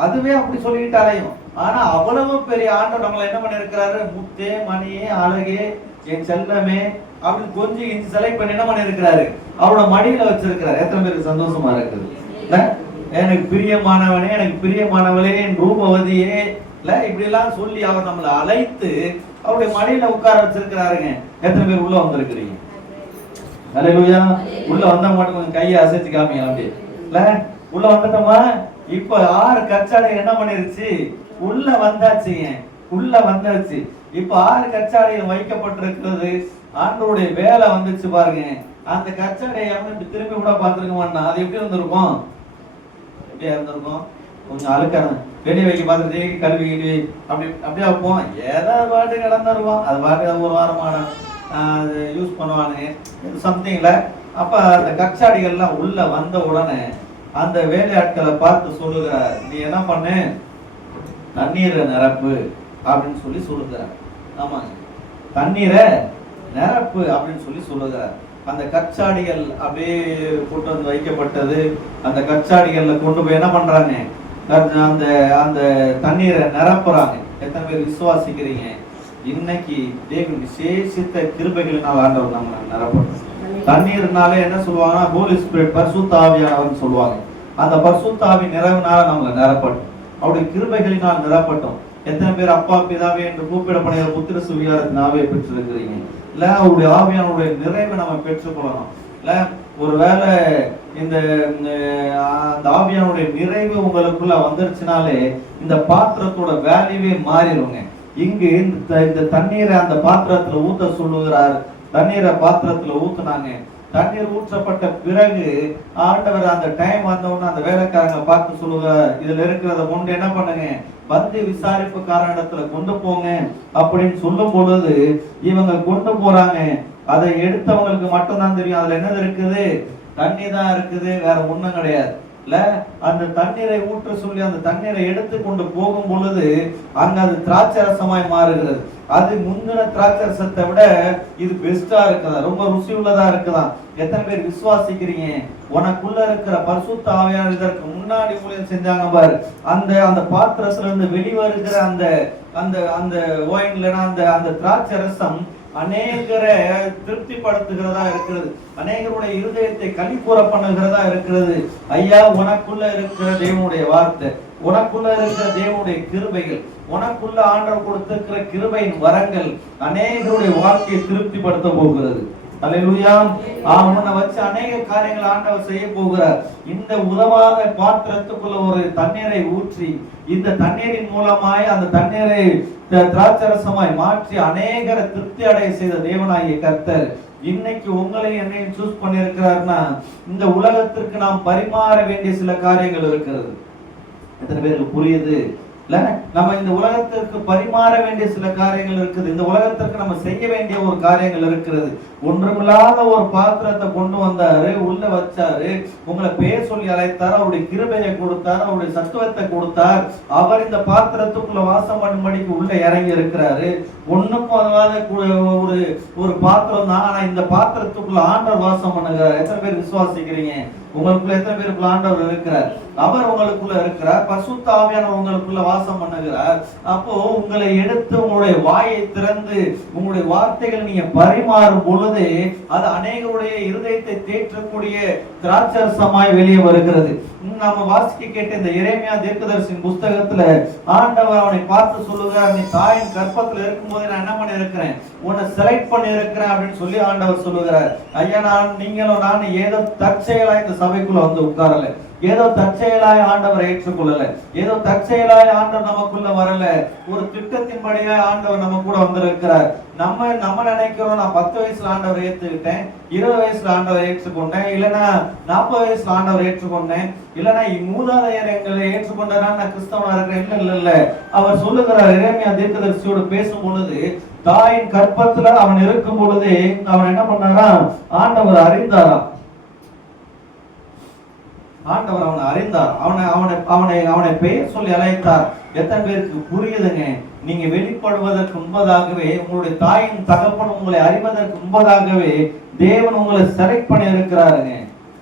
அதுவே அப்படி சொல்லிட்டாலையும். ஆனா அவ்வளவு பெரிய ஆண்டவர் நம்மள என்ன பண்ணிருக்கிறாரு, முத்தே மணியே அழகே என் செல்லமே அப்படின்னு கொஞ்சம் செலக்ட் பண்ணி என்ன பண்ணிருக்கிறாரு, அவரோட மடியில வச்சிருக்கிறாரு. எத்தனை பேருக்கு சந்தோஷமா இருக்குது? எனக்கு பிரியமானவனே, எனக்கு பிரியமானவளே, என் ரூபவதியே இல்ல இப்படி எல்லாம் சொல்லி அவர் நம்மளை அழைத்து அவருடைய மடியில உட்கார வச்சிருக்கிறாருங்க. எத்தனை பேர் உள்ள வந்திருக்கிறீங்க? ஹல்லேலூயா. உள்ள வந்தா மட்டும் கொஞ்சம் கையை அசைச்சு காமிங்க. அப்படி இல்ல உள்ள வந்துட்டோமா? இப்ப 6 கச்சாடை என்ன பண்ணிருச்சு, உள்ள வந்தாச்சுங்க. உள்ள வந்தாச்சு. இப்ப 6 கச்சாடைகள் வைக்கப்பட்டிருக்கிறது. ஆண்டவருடைய வேலை வந்துச்சு பாருங்க. அந்த கச்சாடையை திரும்பி கூட பார்த்திருக்க மாட்டான். அது எப்படி இருந்திருக்கும்? எப்படியா இருந்திருக்கும்? கொஞ்சம் அழுக்கான வெளியே வைக்க பார்த்துட்டு கல்வி அப்படியே வைப்போம். ஏதாவது பாட்டு கிடந்துருவோம். அது பாட்டு ஒரு வாரமான அது யூஸ் பண்ணுவானு சம்திங்ல. அப்ப அந்த கச்சாடிகள்லாம் உள்ள வந்த உடனே அந்த வேலையாட்களை பார்த்து சொல்லுகிறார், நீ என்ன பண்ணு, தண்ணீரை நிரப்பு அப்படின்னு சொல்லி சொல்லுகிறார். ஆமாங்க, தண்ணீரை நிரப்பு அப்படின்னு சொல்லி சொல்லுகிறார். அந்த கச்சாடிகள் அப்படியே கொண்டு வந்து வைக்கப்பட்டது. அந்த கச்சாடிகள்ல கொண்டு போய் என்ன பண்றாங்க, அந்த அந்த தண்ணீரை நிரப்புறாங்க. எத்தனை பேர் விசுவாசிக்கிறீங்க? இன்னைக்கு தேவன் விசேஷித்த கிருபைகளினால் ஆண்டவர் நம்ம நிரப்பணும். தண்ணீர்னாலே என்ன சொல்லுவாங்கன்னா ஹோலி ஸ்பிரிட், பரிசுத்த ஆவியானவர்னு சொல்லுவாங்க. அந்த பரிசுத்த ஆவி நிறைவினால நம்மளை நிரப்பட்டும், அவருடைய கிருபைகளினால் நிரப்பட்டும். எத்தனை பேர் அப்பா பிதாவே என்று கூப்பிடப்படுகிற புத்திர சுவிகாரத்தின் ஆவியை பெற்றிருக்கிறீங்க? இல்ல அவருடைய ஆவியானுடைய நிறைவை நம்ம பெற்றுக்கொள்ளணும். இல்ல ஒருவேளை இந்த ஆவியானுடைய நிறைவு உங்களுக்குள்ள வந்துருச்சுனாலே இந்த பாத்திரத்தோட வேல்யூவே மாறிடுங்க. இங்கு இந்த தண்ணீரை அந்த பாத்திரத்துல ஊத்த சொல்லுகிறார். தண்ணீரை பாத்திரத்துல ஊத்துனாங்க. தண்ணீர் ஊற்றப்பட்ட பிறகு ஆண்டவர் அந்த டைம் வந்தவுடனே அந்த வேலைக்காரங்க பார்த்து சொல்லுகிறார், இதுல இருக்கிறத கொண்டு என்ன பண்ணுங்க, வந்து விசாரிப்புக்காரனிடத்துல கொண்டு போங்க அப்படின்னு சொல்லும் பொழுது இவங்க கொண்டு போறாங்க. அதை எடுத்தவங்களுக்கு மட்டும்தான் தெரியும் அதுல என்னது இருக்குது, தண்ணி தான் இருக்குது, வேற ஒண்ணும் கிடையாது. இல்ல அந்த தண்ணீரை ஊற்ற சொல்லி அந்த தண்ணீரை எடுத்து கொண்டு போகும் பொழுது அங்க அது திராட்சை ரசமாய் மாறுகிறது. அது முந்தின திராட்சை ரசத்தை விட இது பெஸ்டா இருக்குதா, ரொம்ப ருசி உள்ளதா இருக்குதா? எத்தனை பேர் விசுவாசிக்கிறீங்க? உனக்குள்ள இருக்கிற பரிசுத்த ஆவியானவர் இதற்கு முன்னாடி ஊழியம் செஞ்சாங்க பாரு, அந்த அந்த பாத்திரத்துல இருந்து வெளிவருகிற அந்த அந்த அந்த ஒயின்ல அந்த அந்த திராட்சை ரசம் அநேகரை திருப்திப்படுத்துகிறதா இருக்கிறது, அநேகருடைய இருதயத்தை களிக்கூற பண்ணுகிறதா இருக்கிறது. ஐயா, உனக்குள்ள இருக்கிற தேவனுடைய வார்த்தை, உனக்குள்ள இருக்கிற தேவனுடைய கிருபைகள், உனக்குள்ள ஆண்டவர் கொடுத்திருக்கிற கிருபையின் வரங்கள் அநேகருடைய வாழ்க்கையை திருப்திப்படுத்த போகிறது. அல்லேலூயா. அவனை வச்சு அநேக காரியங்கள் ஆண்டவர் செய்ய போகிறார். இந்த உதவாத பாத்திரத்துக்குள்ள ஒரு தண்ணீரை ஊற்றி இந்த தண்ணீரின் மூலமாய் அந்த தண்ணீரை திராட்சரசமாய் மாற்றி அநேகரை திருப்தி அடைய செய்த தேவனாகிய கர்த்தர் இன்னைக்கு உங்களை என்னையும் சூஸ் பண்ணியிருக்கிறார்னா இந்த உலகத்திற்கு நாம் பரிமாற வேண்டிய சில காரியங்கள் இருக்கிறது. எத்தனை பேருக்கு புரியுது? இல்ல, நம்ம இந்த உலகத்திற்கு பரிமாற வேண்டிய சில காரியங்கள் இருக்குது. இந்த உலகத்திற்கு நம்ம செய்ய வேண்டிய ஒரு காரியங்கள் இருக்கிறது. ஒன்றுமில்லாத ஒரு பாத்திரத்தை கொண்டு வந்தாரு, உள்ள வச்சாரு, உங்களை பேர் சொல்லி அழைத்தார், அவருடைய கிருபையை கொடுத்தார், அவருடைய சத்துவத்தை கொடுத்தார். அவர் இந்த பாத்திரத்துக்குள்ள வாசம் பண்ணும்படிக்கு உள்ள இறங்கி இருக்கிறாரு. ஒண்ணுக்கும் அதாவது ஒரு ஒரு பாத்திரம் தான், ஆனா இந்த பாத்திரத்துக்குள்ள ஆண்டவர் வாசம் பண்ணுகிறார். எத்தனை பேர் விசுவாசிக்கிறீங்க? உங்களுக்குள்ள எத்தனை பேருக்குள்ள ஆண்டவர் இருக்கிறார்? அவர் உங்களுக்குள்ள இருக்கிறார். பரிசுத்த ஆவியானவர் உங்களுக்குள்ள வாசம் பண்ணுகிறார். அப்போ உங்களை எடுத்து உங்களுடைய வாயை திறந்து உங்களுடைய வார்த்தைகள் நீங்க பரிமாறும் பொழுது அது அநேகருடைய இருதயத்தை தேற்றக்கூடிய திராட்சரசமாய் வெளியே வருகிறது. நாம வாசிக்க கேட்ட இந்த எரேமியா தீர்க்கதரிசியின் புஸ்தகத்துல ஆண்டவர் அவனை பார்த்து சொல்லுகிறார், நீ தாயின் கர்ப்பத்துல இருக்கும்போது நான் என்ன பண்ணி இருக்கிறேன், உன்னை செலக்ட் பண்ணி இருக்கிறேன் அப்படின்னு சொல்லி ஆண்டவர் சொல்லுகிறார். ஐயா, நீங்களும் நான் ஏதோ தற்செயலா இந்த சபைக்குள்ள வந்து உட்காரல, ஏதோ தற்செயலாய் ஆண்டவர் ஏற்றுக்கொள்ளல, ஏதோ தற்செயலாய் ஆண்டவர் நமக்குள்ள வரல, ஒரு திட்டத்தின்படியா ஆண்டவர் நம்ம கூட வந்திருக்கிறார். நம்ம நினைக்கிறோம், நான் 10 வயசுல ஆண்டவர் ஏற்றுக்கிட்டேன், 20 வயசுல ஆண்டவர் ஏற்றுக்கொண்டேன், இல்லைன்னா 40 வயசுல ஆண்டவர் ஏற்றுக்கொண்டேன், இல்லைன்னா மூதாதையர் எங்களை ஏற்றுக்கொண்டனா நான் கிறிஸ்தவனா இருக்கிறேன். இல்ல, அவர் சொல்லுகிறார், எரேமியா தீர்க்கதரிசியோடு பேசும் பொழுது தாயின் கற்பத்துல அவன் இருக்கும் பொழுதே அவன் என்ன பண்ணாரா, ஆண்டவர் அறிந்தாராம். ஆண்டவர் அவனை அறிந்தார், அவனை பெயர் சொல்லி அழைத்தார். எத்தனை பேருக்கு புரியுதுங்க? நீங்க வெளிப்படுவதற்கு முன்பதாகவே உங்களுடைய தாயின் தகப்பன் உங்களை அறிவதற்கு முன்பதாகவே தேவன் உங்களை செலக்ட் பண்ணி இருக்கிறாருங்க.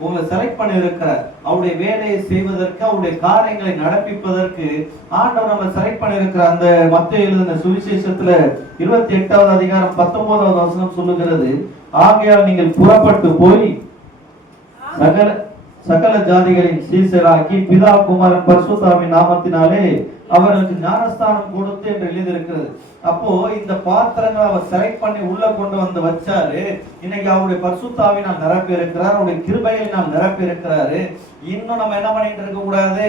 உங்களை செலக்ட் பண்ணி இருக்கிறார். அவருடைய வேலையை செய்வதற்கு, அவருடைய காரியங்களை நடப்பிப்பதற்கு ஆண்டவர் நம்மளை செலக்ட் பண்ணி இருக்கிறார். அந்த மத்தேயு எழுதின சுவிசேஷத்துல 28வது அதிகாரம் 19வது வசனம் சொல்லுகிறது, ஆகையால் நீங்கள் புறப்பட்டு போய் சகல ஜாதிகளின் சீசராக்கி பிதா குமாரன் பரிசுத்தாவின் நாமத்தினாலே அவர்களுக்கு ஞானஸ்தானம் கொடுத்து என்று எழுதியிருக்கிறது. அப்போ இந்த பாத்திரங்களை அவர் செலக்ட் பண்ணி உள்ள கொண்டு வந்து வச்சாரு. இன்னைக்கு அவருடைய பரிசுத்தாவினால் நிரப்பி இருக்கிறார், அவருடைய கிருபையினால் நிரப்பி இருக்கிறாரு. இன்னும் நம்ம என்ன பண்ணிட்டு இருக்க கூடாது,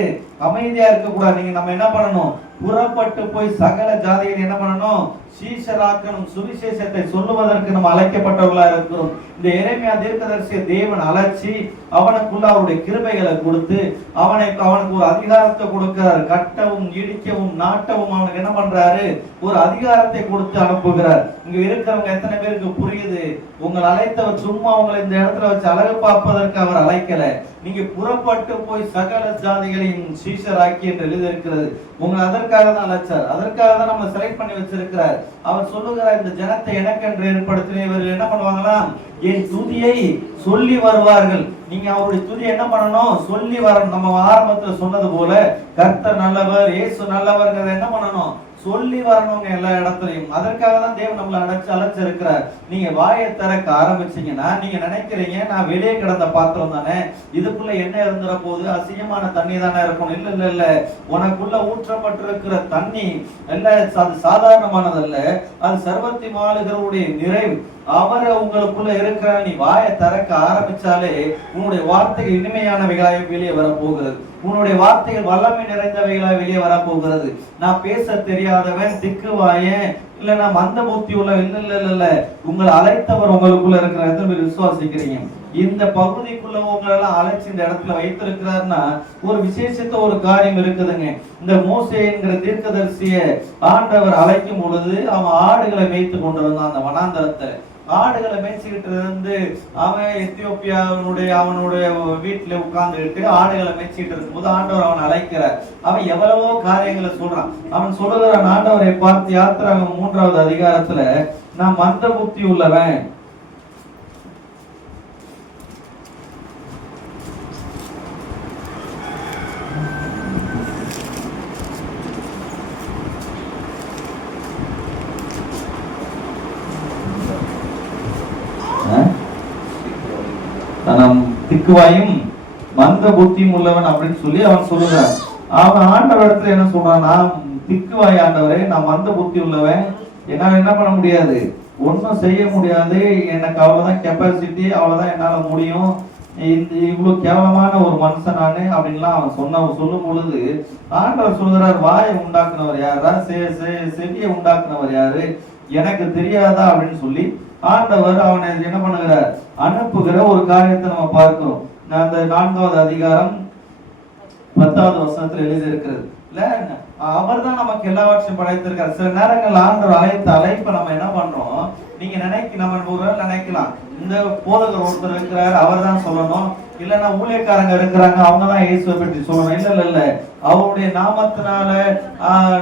அமைதியா இருக்க கூடாது. நீங்க நம்ம என்ன பண்ணணும், புறப்பட்டு போய் சகல ஜாதிகள் என்ன பண்ணணும், சீஷராக்கணும், சுவிசேஷத்தை சொல்லுவதற்கு நம்ம அழைக்கப்பட்டவர்களா இருக்கிறோம். இந்த எரேமியா தீர்க்கதரிசியை தேவன் அழைச்சி அவனுக்குள்ள அவருடைய கிருபைகளை கொடுத்து அவனுக்கு ஒரு அதிகாரத்தை கொடுக்கிறார். கட்டவும் இடிக்கவும் நாட்டவும் அவனுக்கு என்ன பண்றாரு, ஒரு அதிகாரத்தை கொடுத்து அனுப்புகிறார். இங்க இருக்கிறவங்க எத்தனை பேருக்கு புரியுது? உங்களை அழைத்தவர் சும்மா உங்களை இந்த இடத்துல வச்சு அழகு பார்ப்பதற்கு அவர் அழைக்கல. நீங்க புறப்பட்டு போய் சகல ஜாதிகளையும் சீஷராக்கி என்று எழுதியிருக்கிறது. உங்களை அதற்காக தான் அழைச்சார், அதற்காக தான் நம்ம செலக்ட் பண்ணி வச்சிருக்கிறார். அவர் சொல்லுகிறார், இந்த ஜனத்தை எனக்கென்று ஏற்படுத்தின இவர்கள் என்ன பண்ணுவாங்களாம், என் துதியை சொல்லி வருவார்கள். நீங்க அவருடைய துதியை என்ன பண்ணணும், சொல்லி வரணும். நம்ம ஆரம்பத்துல சொன்னது போல கர்த்தர் நல்லவர், இயேசு நல்லவர்ங்கிறத என்ன பண்ணணும், சொல்லி வரணுங்க எல்லா இடத்துலையும். அதற்காக தான் தேவன் நம்மளை அழைச்சிருக்கிறார். நீங்க வாயை திறக்க ஆரம்பிச்சீங்கன்னா நீங்க நினைக்கிறீங்க, நான் வெளியே கிடந்த பாத்திரம் தானே, இதுக்குள்ள என்ன இருந்துற போது, அசிங்கமான தண்ணி தானே இருக்கணும். இல்ல இல்ல இல்ல, உனக்குள்ள ஊற்றப்பட்டிருக்கிற தண்ணி இல்ல, அது சாதாரணமானதல்ல, அது சர்வத்தி மாளுகிறவருடைய நிறைவு. அவரை உங்களுக்குள்ள இருக்கிற நீ வாயை திறக்க ஆரம்பிச்சாலே உன்னுடைய வார்த்தைகள் இனிமையானவைகளாக வெளியே வரப்போகிறது, உன்னுடைய வார்த்தைகள் வல்லமை நிறைந்தவைகளாக வெளியே வரப்போகிறது. நான் பேச தெரியாதவன், திக்குவாயன், இல்ல நான் மந்த புத்தி உள்ள, இல்ல இல்ல இல்ல, உங்களை அழைத்தவர் உங்களுக்குள்ள இருக்கிற எத்தனை பேர் விசுவாசிக்கிறீங்க? இந்த பகுதிக்குள்ள உங்களெல்லாம் அழைச்சி இந்த இடத்துல வைத்திருக்கிறாருன்னா ஒரு விசேஷத்த ஒரு காரியம் இருக்குதுங்க. இந்த மோசே என்கிற தீர்க்கதரிசிய ஆண்டவர் அழைக்கும் பொழுது அவன் ஆடுகளை மேய்த்து கொண்டிருந்தான். அந்த வனாந்தரத்தை ஆடுகளை மேய்ச்சிக்கிட்டு இருந்து அவன் அவனுடைய வீட்டுல உட்கார்ந்துக்கிட்டு ஆடுகளை மேய்ச்சிக்கிட்டு இருக்கும்போது ஆண்டவர் அவன் அழைக்கிறார். அவன் எவ்வளவோ காரியங்களை சொல்றான். அவன் சொல்லுகிறான் ஆண்டவரை பார்த்து, யாத்திராகமம் 3வது அதிகாரத்துல, நான் மந்த புத்தி உள்ளவன், திக்குவாயும் மந்த புத்தியும் உள்ளவன் அப்படின்னு சொல்லி அவன் சொல்லுகிறான். அவன் ஆண்டவர் இடத்துல என்ன சொல்றான், நான் திக்குவாய் ஆண்டவரே, நான் மந்த புத்தி உள்ளவன், என்னால என்ன பண்ண முடியாது, ஒன்றும் செய்ய முடியாது, எனக்கு அவ்வளவுதான் கெப்பாசிட்டி, அவ்வளவுதான் என்னால முடியும், இவ்வளவு கேவலமான ஒரு மனுஷன் நானு அப்படின்லாம் அவன் சொல்லும் பொழுது ஆண்டவர் சொல்கிறார், வாயை உண்டாக்குனவர் யாரா, செவியை உண்டாக்குனவர் யாரு, எனக்கு தெரியாதா அப்படின்னு சொல்லி ஆண்டவர் அவனை என்ன பண்ணுகிறார், அனுப்புகிற ஒரு காரியத்தை நம்ம பார்க்கிறோம். அந்த 4வது அதிகாரம் 10வது வசனத்துல எழுதி இருக்கிறது இல்ல, அவர் தான் நமக்கு எல்லாவற்றையும் படைத்திருக்காரு. சில நேரங்கள் ஆண்டவர் அழைப்பை நம்ம என்ன பண்றோம், நீங்க நம்ம ஒரு நினைக்கலாம், இந்த போதகர் ஒருத்தர் இருக்கிறார், அவர் தான் சொல்லணும், இல்லைன்னா ஊழியக்காரங்க இருக்கிறாங்க, அவங்க தான் இயேசுவை பற்றி சொல்லணும். இல்ல அவருடைய நாமத்தினால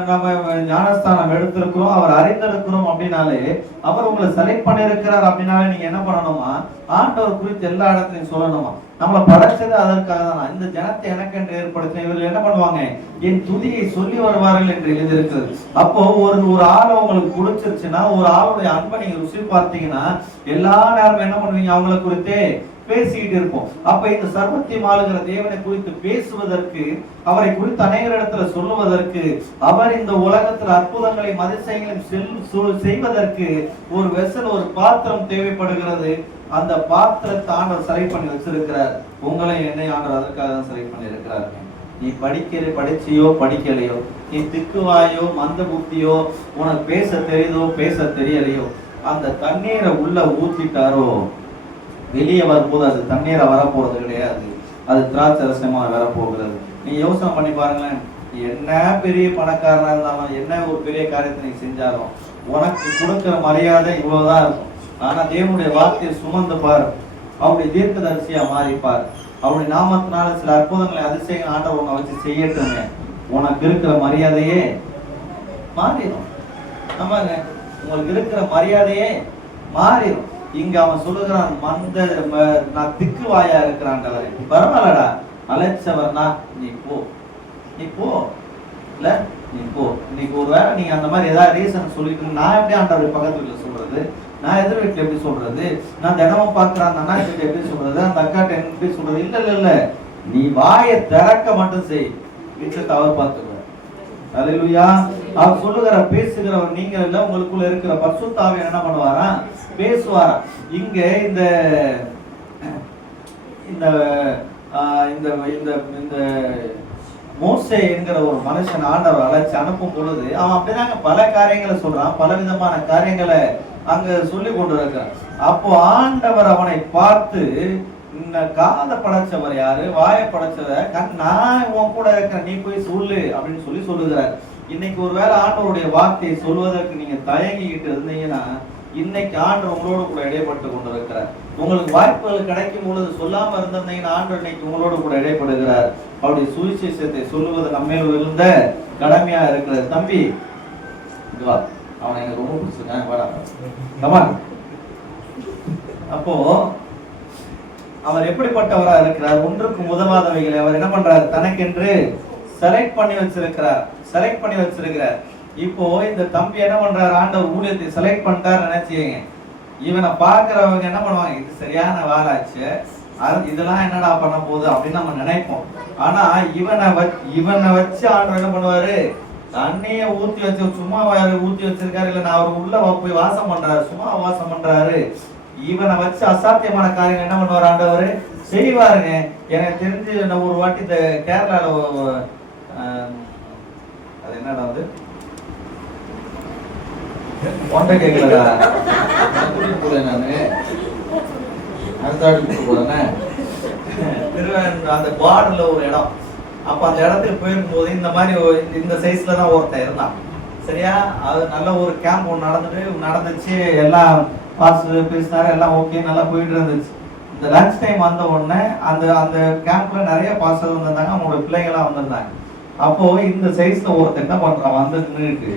நம்ம ஞானஸ்தானம் எடுத்திருக்கிறோம், அவர் அறிந்திருக்கிறோம் அப்படின்னாலே, அவர் உங்களை செலக்ட் பண்ணிருக்கிறார் அப்படின்னாலே நீங்க என்ன பண்ணணுமா, ஆண்டவர் குறித்து எல்லா இடத்துலையும் சொல்லணுமா. நம்மளை படைச்சது அதற்காக தான். இந்த ஜனத்தை எனக்கு என்று ஏற்படுத்தின இவர்கள் என்ன பண்ணுவாங்க, என் துதியை சொல்லி வருவார்கள் என்று எழுதியிருக்கிறது. அப்போ ஒரு ஆளை உங்களுக்கு பிடிச்சிருச்சுன்னா, ஒரு ஆளுடைய அன்பை நீங்க ருசி பார்த்தீங்கன்னா எல்லா நேரம் என்ன பண்ணுவீங்க, அவங்களை குறித்தே பேசிக்கிட்டு இருப்போம். அப்ப இந்த சர்வத்தையும் ஆளுகிற தேவனை குறித்து பேசுவதற்கு, அவரை குறித்து அநேக இடத்துல சொல்லுவதற்கு, அவர் இந்த உலகத்தில் அற்புதங்களையும் அதிசயங்களையும் செய்வதற்கு ஒரு வெசல், ஒரு பாத்திரம் தேவைப்படுகிறது. அந்த பாத்திரத்தை ஆண்டவர் செலக்ட் பண்ணி வச்சிருக்கிறார். உங்களை என்னை ஆண்டவர் அதற்காக தான் செலக்ட் பண்ணி இருக்கிறார். நீ படிச்சியோ படிக்கலையோ, நீ திக்குவாயோ மந்த புத்தியோ, உனக்கு பேச தெரியுதோ பேச தெரியலையோ, அந்த தண்ணீரை உள்ள ஊத்திட்டாரோ, வெளியே வரும்போது அது தண்ணீரை வரப்போறது கிடையாது, அது திராட்சை ரசமா வரப்போகிறது. நீ யோசனை பண்ணி பாருங்களேன், என்ன பெரிய பணக்காரனா இருந்தாலும், என்ன ஒரு பெரிய காரியத்தை நீ செஞ்சாலும், உனக்கு கொடுக்கிற மரியாதை இவ்வளவுதான் இருக்கும். ஆனா தேவனுடைய வார்த்தையை சுமந்து பார், அவருடைய தீர்க்கதரிசியா மாறிப்பார், அவருடைய நாமத்தினால சில அற்புதங்களை அதிசயங்கள் ஆண்டவர் உன்னை வச்சு செய்யட்டுமே, உனக்கு இருக்கிற மரியாதையே மாறிடும். ஆமாங்க, உங்களுக்கு இருக்கிற மரியாதையே மாறிடும். இங்க அவன் சொல்லுகிறான், நான் திக்குவாயா இருக்கிறான், பரவாயில்லடா, அழைச்சவர்னா நீ போ இல்ல, நீ போ. இன்னைக்கு ஒரு வேளை நீங்க அந்த மாதிரி ஏதாவது ரீசன் சொல்லிட்டு, நான் எப்படி ஆண்டவர் பக்கத்து வீட்டுல சொல்றது, நான் எதிர் வீட்டுல எப்படி சொல்றது, நான் தினமும் பாக்குறேன் அந்த அண்ணா கிட்ட எப்படி சொல்றது, அந்த அக்காட்ட எப்படி சொல்றது, இல்ல நீ வாயை திறக்க மட்டும் செய், வீட்டுல அவர் பார்த்துக்குவார். அல்லேலூயா. அவர் சொல்லுகிற பேசுகிறவர் நீங்க இல்ல, உங்களுக்குள்ள இருக்கிற பரிசுத்த ஆவியானவர் என்ன பண்ணுவாரா, பேசுவாரா. இங்க இந்த இந்த இந்த மோசே என்கிற ஒரு மனுஷன் ஆண்டவர் அழைச்சு அனுப்பும் பொழுது அவன் அப்படிதாங்க பல காரியங்களை சொல்றான், பல விதமான காரியங்களை அங்க சொல்லி கொண்டு இருக்கிறான். அப்போ ஆண்டவர் அவனை பார்த்து, காதை படைச்சவர் யாரு, வாயை படைச்சவர் நான் உன் கூட இருக்கிறேன், நீ போய் சொல்லு அப்படின்னு சொல்லுகிறார். இன்னைக்கு ஒருவேளை ஆண்டவருடைய வார்த்தையை சொல்வதற்கு நீங்க தயங்கிக்கிட்டு இருந்தீங்கன்னா, இன்னைக்கு ஆண்டவர் உங்களோடு கூட இடைப்பட்டு கொண்டு இருக்கிறார். உங்களுக்கு வாய்ப்புகள் கிடைக்கும் பொழுது சொல்லாம இருந்தீங்கன்னா, ஆண்டவர் இன்னைக்கு உங்களோடு கூட இடைப்படுகிறார். அவருடைய சுவிசேஷத்தை சொல்லுவது நம்ம இருந்த கடமையா இருக்கிறது. தம்பி இதுவா, அவனை எனக்கு ரொம்ப பிடிச்சிருக்கேன். அப்போ அவர் எப்படிப்பட்டவரா இருக்கிறார், ஒன்றுக்கு உதவாதவைகளை அவர் என்ன பண்றாரு, தனக்கென்று செலக்ட் பண்ணி வச்சிருக்கிறார். இப்போ இந்த தம்பி என்ன பண்றாரு, ஆண்டவர் ஊழியத்தை செலக்ட் பண்ணிட்டாரு நினைச்சீங்க, இவனை பாக்குறவங்க என்ன பண்ணுவாங்க, இது சரியான வாராச்சு, இதெல்லாம் என்னடா பண்ண போகுது அப்படின்னு நம்ம நினைப்போம். ஆனா இவனை வச்சு ஆண்டவர் என்ன பண்ணுவாரு, தண்ணிய ஊத்தி வச்சு சும்மா ஊத்தி வச்சிருக்காரு, இல்ல நான் அவர் உள்ள போய் வாசம் பண்றாரு, சும்மா வாசம் பண்றாரு. இவனை வச்சு அசாத்தியமான காரியங்கள் என்ன பண்ணுவார் ஆண்டவர் செய்வாருங்க. எனக்கு தெரிஞ்சு நான் ஒரு வாட்டி இந்த கேரளால அது என்னடா வந்து ஒன்றை கேட்கலடா நானு அடுத்தாடி போறேன்னு அந்த பார்டர்ல ஒரு இடம். அப்ப அந்த இடத்துக்கு போயிருக்கும் போது இந்த மாதிரி இந்த சைஸ்ல தான் ஒருத்தன் இருந்தான். சரியா, அது நல்ல ஒரு கேம்ப் ஒன்று நடந்துச்சு. எல்லாம் பாஸ் பேசினாரு, எல்லாம் ஓகே, நல்லா போயிட்டு இருந்துச்சு. இந்த லஞ்ச் டைம் வந்த உடனே அந்த அந்த கேம்ப்ல நிறைய பாஸ்டர் வந்திருந்தாங்க, அவங்களோட பிள்ளைங்களாம் வந்திருந்தாங்க. அப்போ இந்த சைஸ்ல ஒருத்தர் என்ன பண்றான், வந்து நின்றுட்டு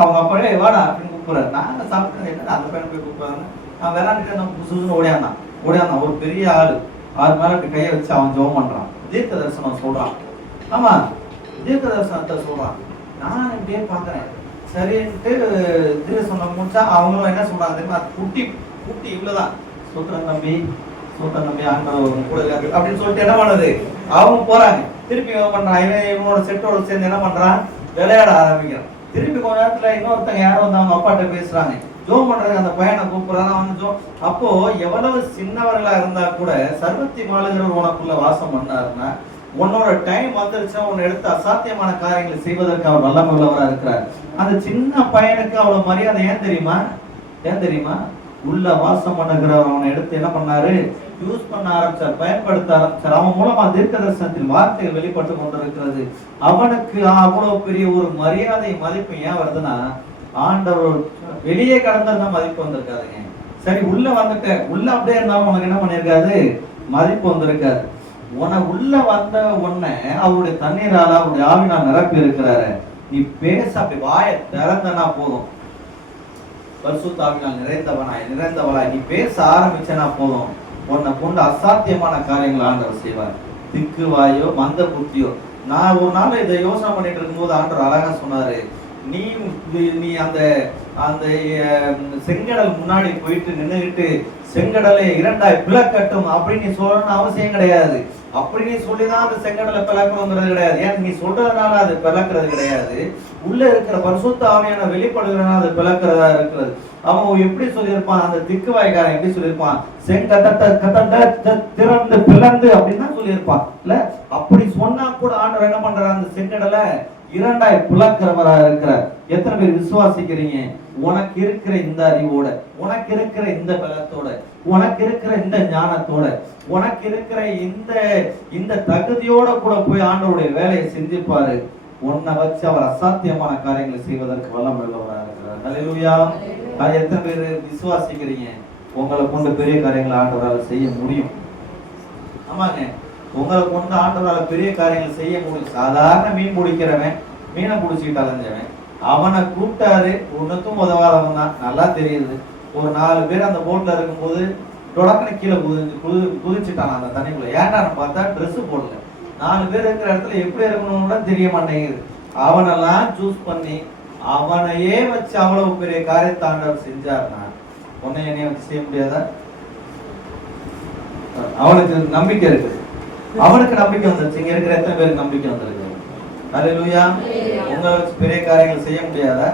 அவங்க அப்படியே வாடா அப்படின்னு கூப்பிடுறாரு. நாங்க சாப்பிட்டு என்ன அந்த பையனை போய் கூப்பிடுறாங்க. நான் விளையாண்டுட்டு நம்ம புதுசுன்னு ஓடியாந்தான். ஒரு பெரிய ஆளு மேல இப்படி கையை வச்சு அவன் ஜெபம் பண்றான், தீர்க்க தரிசனம் சொல்றான். ஆமா, தீர்க்க தரிசனத்தை சொல்றான். நான் இப்படியே பாக்குறேன். சரின்ட்டு தீர்க்க முடிச்சா அவங்களும் என்ன சொல்றாங்க தெரியுமா, குட்டி இவ்வளவுதான், சூத்திரம் தம்பி ஆண்டவர் கூட அப்படின்னு சொல்லிட்டு என்ன பண்ணுது, அவங்க போறாங்க. திருப்பி பண்றான், இவனோட செட்டோட சேர்ந்து என்ன பண்றான், விளையாட ஆரம்பிக்கிறான். திருப்பி கொஞ்ச நேரத்துல இன்னொருத்தங்க யாரும் வந்து அவங்க அப்பாட்ட பேசுறாங்க, ஜோம் பண்றதுக்கு அந்த பையனை கூப்பிடுறான். அவன் ஜோ அப்போ எவ்வளவு சின்னவர்களா இருந்தா கூட சர்வத்தி மாளுகிறவர் உனக்குள்ள வாசம் பண்ணாருன்னா, உன்னோட டைம் வந்துருச்சுன்னா உன்னை எடுத்து அசாத்தியமான காரியங்களை செய்வதற்கு அவர் வல்லமை உள்ளவரா இருக்கிறார். அந்த சின்ன பையனுக்கு அவ்வளவு மரியாதை ஏன் தெரியுமா? உள்ள வாசம் பண்ணுகிறவர் அவனை எடுத்து என்ன பண்ணாரு, யூஸ் பண்ண ஆரம்பிச்சார், பயன்படுத்த ஆரம்பிச்சார். அவன் மூலமா தீர்க்க தரிசனத்தில் வார்த்தைகள் வெளிப்பட்டு கொண்டிருக்கிறது. அவனுக்கு அவ்வளவு பெரிய ஒரு மரியாதை மதிப்பு ஏன் வருதுன்னா, ஆண்டவர் வெளியே கடந்திருந்தா மதிப்பு வந்திருக்காதுங்க. சரி, உள்ள வந்துட்ட, உள்ள அப்படியே இருந்தாலும் உனக்கு என்ன பண்ணிருக்காது, மதிப்பு வந்திருக்காது. உள்ள வந்த உடனே அவருடைய தண்ணீரால அவருடைய ஆவினால் நிரப்பி இருக்கிறாரு. நீ பேச அப்படி வாயை திறந்தனா போதும், பரிசுத்த ஆவினால் நிறைந்தவளாய் நீ பேச ஆரம்பிச்சனா போதும், உன்னை கொண்டு அசாத்தியமான காரியங்கள் ஆண்டவர் செய்வார். திக்கு வாயோ மந்த புத்தியோ. நான் ஒரு நாள் இதை யோசனை பண்ணிட்டு இருக்கும்போது ஆண்டவர் அழகா சொன்னாரு, நீ அந்த அந்த செங்கடல் முன்னாடி போயிட்டு நின்றுகிட்டு செங்கடலை இரண்டாய் பிளக்கட்டும் அப்படின்னு நீ சொல்லணும்னு அவசியம் கிடையாது. அப்படி நீ சொல்லிதான் அந்த செங்கடலை பிளக்கணுங்கிறது கிடையாது. ஏன் நீ சொல்றதுனால அது பிளக்கிறது கிடையாது. உள்ள இருக்கிற பரிசுத்த ஆவியான வெளிப்படுகிறதுனால அது பிளக்கிறதா இருக்கிறது. அவன் எப்படி சொல்லியிருப்பான், அந்த திக்குவாய்க்காரன் எப்படி சொல்லியிருப்பான், செங்கடத்தை திறந்து பிளந்து அப்படின்னு தான் சொல்லியிருப்பான். இல்ல, அப்படி சொன்னா கூட ஆண்டவர் என்ன பண்றாரு, அந்த செங்கடலை இரண்டாய் பிளக்கிறவரா இருக்கிறார். எத்தனை பேர் விசுவாசிக்கிறீங்க? உனக்கு இருக்கிற இந்த அறிவோட, உனக்கு இருக்கிற இந்த பலத்தோட, உனக்கு இருக்கிற இந்த ஞானத்தோட, உனக்கு இருக்கிற இந்த தகுதியோட கூட போய் ஆண்டவருடைய வேலையை செஞ்சிருப்பாரு. உன்னை வச்சு அவர் அசாத்தியமான காரியங்களை செய்வதற்கு வல்லமை உள்ளவராக இருக்கிறார். ஹல்லேலூயா. எத்தனை பேர் விசுவாசிக்கிறீங்க உங்களை கொண்டு பெரிய காரியங்களை ஆண்டவரால் செய்ய முடியும்? ஆமாங்க, உங்களை கொண்டு ஆண்டவரால் பெரிய காரியங்கள் செய்ய முடியும். சாதாரண மீன் பிடிக்கிறவன், மீனை பிடிச்சிக்கிட்டு அலைஞ்சவன், அவனை கூப்பிட்டாரு, ஒன்னுக்கும் உதவாதவன் தான், நல்லா தெரியுது. ஒரு 4 பேர் அந்த போட்ல இருக்கும்போது தொடக்கன்னு கீழே குதிச்சுட்டான் அந்த தண்ணிக்குள்ள. ஏன்டான்னு பார்த்தா ட்ரெஸ் போடல. 4 பேர் இருக்கிற இடத்துல எப்படி இருக்கணும்னு கூட தெரிய மாட்டேங்குது. அவனெல்லாம் சூஸ் பண்ணி அவனையே வச்சு அவ்வளவு பெரிய காரியத்தை ஆண்டவர் செஞ்சார்னா, உன்னை என்னைய வச்சு செய்ய முடியாதா? அவனுக்கு நம்பிக்கை இருக்குது, அவனுக்கு நம்பிக்கை வந்துருச்சு. இங்க இருக்கிற எத்தனை பேருக்கு நம்பிக்கை வந்திருக்கு? ஹல்லேலூயா. உங்களை வச்சு பெரிய காரியங்கள் செய்ய முடியாதா?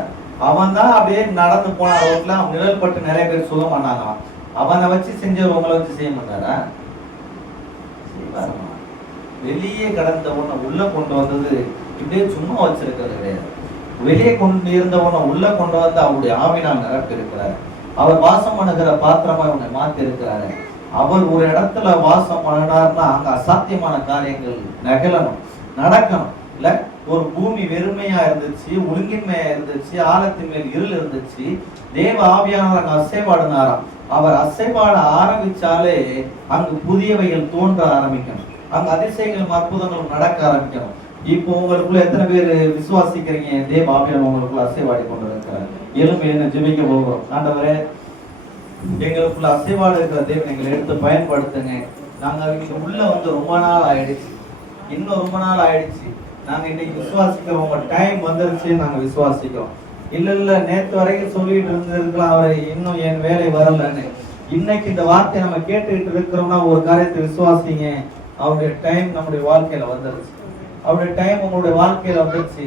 அவன் தான் அப்படியே நடந்து போன ரோட்ல அவன் நிழல் பட்டு நிறைய பேர் சுகம் பண்ணாங்களாம். அவனை வச்சு செஞ்சவர் உங்களை வச்சு செய்ய மாட்டாரா? செய்வாரா? வெளியே கடந்த உன்னை உள்ள கொண்டு வந்தது இப்படியே சும்மா வச்சிருக்கிறது கிடையாது. வெளியே கொண்டு இருந்தவனை உள்ள கொண்டு வந்து அவருடைய ஆவினால் நிரப்பி இருக்கிறார். அவர் வாசம் பண்ணுகிற பாத்திரமா உன்னை மாத்தி இருக்கிறாரு. அவர் ஒரு இடத்துல வாசம் பண்ணினார்னா அங்க அசாத்தியமான காரியங்கள் நிகழணும், நடக்கணும். இல்ல, ஒரு பூமி வெறுமையா இருந்துச்சு, ஒழுங்கின்மையா இருந்துச்சு, ஆழத்தின் மேல் இருள் இருந்துச்சு. தேவ ஆவியானவர் அங்க அசைபாடுனாராம். அவர் அசைபாட ஆரம்பிச்சாலே அங்கு புதியவைகள் தோன்ற ஆரம்பிக்கணும், அங்க அதிசயங்களும் அற்புதங்களும் நடக்க ஆரம்பிக்கணும். இப்போ உங்களுக்குள்ள எத்தனை பேர் விசுவாசிக்கிறீங்க தேவ ஆவியானவர் உங்களுக்குள்ள அசைவாடி கொண்டு இருக்கிறார்? எலும்பு என்ன ஜெபிக்க போகிறோம். ஆண்டவரே, எங்களுக்குள்ள அசைவாடு இருக்கிற தேவன் எங்களை எடுத்து பயன்படுத்துங்க. நாங்க உள்ள வந்து ரொம்ப நாள் ஆயிடுச்சு, இன்னும் ரொம்ப நாள் ஆயிடுச்சு. நாங்க இன்னைக்கு விசுவாசிக்கிறோம், உங்க டைம் வந்துருச்சு, நாங்க விசுவாசிக்கிறோம். இல்ல நேற்று வரைக்கும் சொல்லிட்டு இருந்திருக்கலாம் அவரை, இன்னும் என் வேலை வரலன்னு. இன்னைக்கு இந்த வார்த்தையை நம்ம கேட்டுக்கிட்டு இருக்கிறோம்னா ஒரு காரியத்தை விசுவாசிங்க, அவருடைய டைம் நம்முடைய வாழ்க்கையில வந்துருச்சு. அவருடைய டைம் உங்களுடைய வாழ்க்கையில வந்துருச்சு.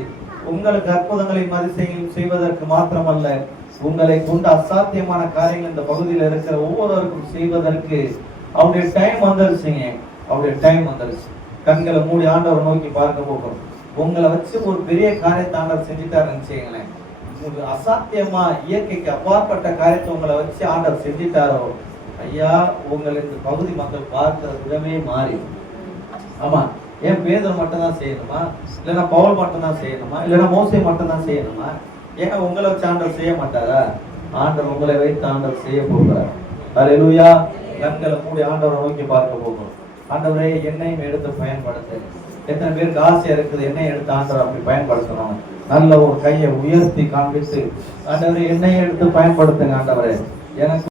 உங்களுக்கு அற்புதங்களையும் அதிசயங்களையும் செய்வதற்கு மாத்திரமல்ல, உங்களை கொண்டு அசாத்தியமான காரியங்கள் இந்த பகுதியில் இருக்கிற ஒவ்வொருவருக்கும் செய்வதற்கு அவருடைய டைம் வந்துருச்சுங்க. அவருடைய டைம் வந்துருச்சு. கண்களை மூடி ஆண்டவர் நோக்கி பார்க்க போகிறோம். உங்களை வச்சு ஒரு பெரிய காரியத்தை ஆண்டவர் செஞ்சுட்டாருன்னு செய்யுங்களேன். அசாத்தியமா இயற்கைக்கு அப்பாற்பட்ட காரியத்தை உங்களை வச்சு ஆண்டவர் செஞ்சுட்டாரோ, ஐயா உங்களுக்கு பகுதி மக்கள் பார்க்கிற விதமே மாறி. ஆமா, ஏன் பேதர் மட்டும் தான் செய்யணுமா, இல்லைன்னா பவுல் மட்டும் தான் செய்யணுமா, இல்லைன்னா மோசே மட்டும் தான் செய்யணுமா? ஏன்னா உங்களை வச்சு ஆண்டவர் செய்ய மாட்டாரா? ஆண்டவர் உங்களை வைத்து ஆண்டவர் செய்ய போகிறார். அல்லேலூயா. கண்களை மூடி ஆண்டவரை நோக்கி பார்க்க போகிறோம். ஆண்டவரே என்னையும் எடுத்து பயன்படுத்து. எத்தனை பேருக்கு ஆசையா இருக்குது என்னை எடுத்து ஆண்டவர் அப்படி பயன்படுத்தணும்? நல்ல ஒரு கையை உயர்த்தி காண்பித்து, ஆண்டவரே என்னையும் எடுத்து பயன்படுத்துங்க ஆண்டவரே, எனக்கு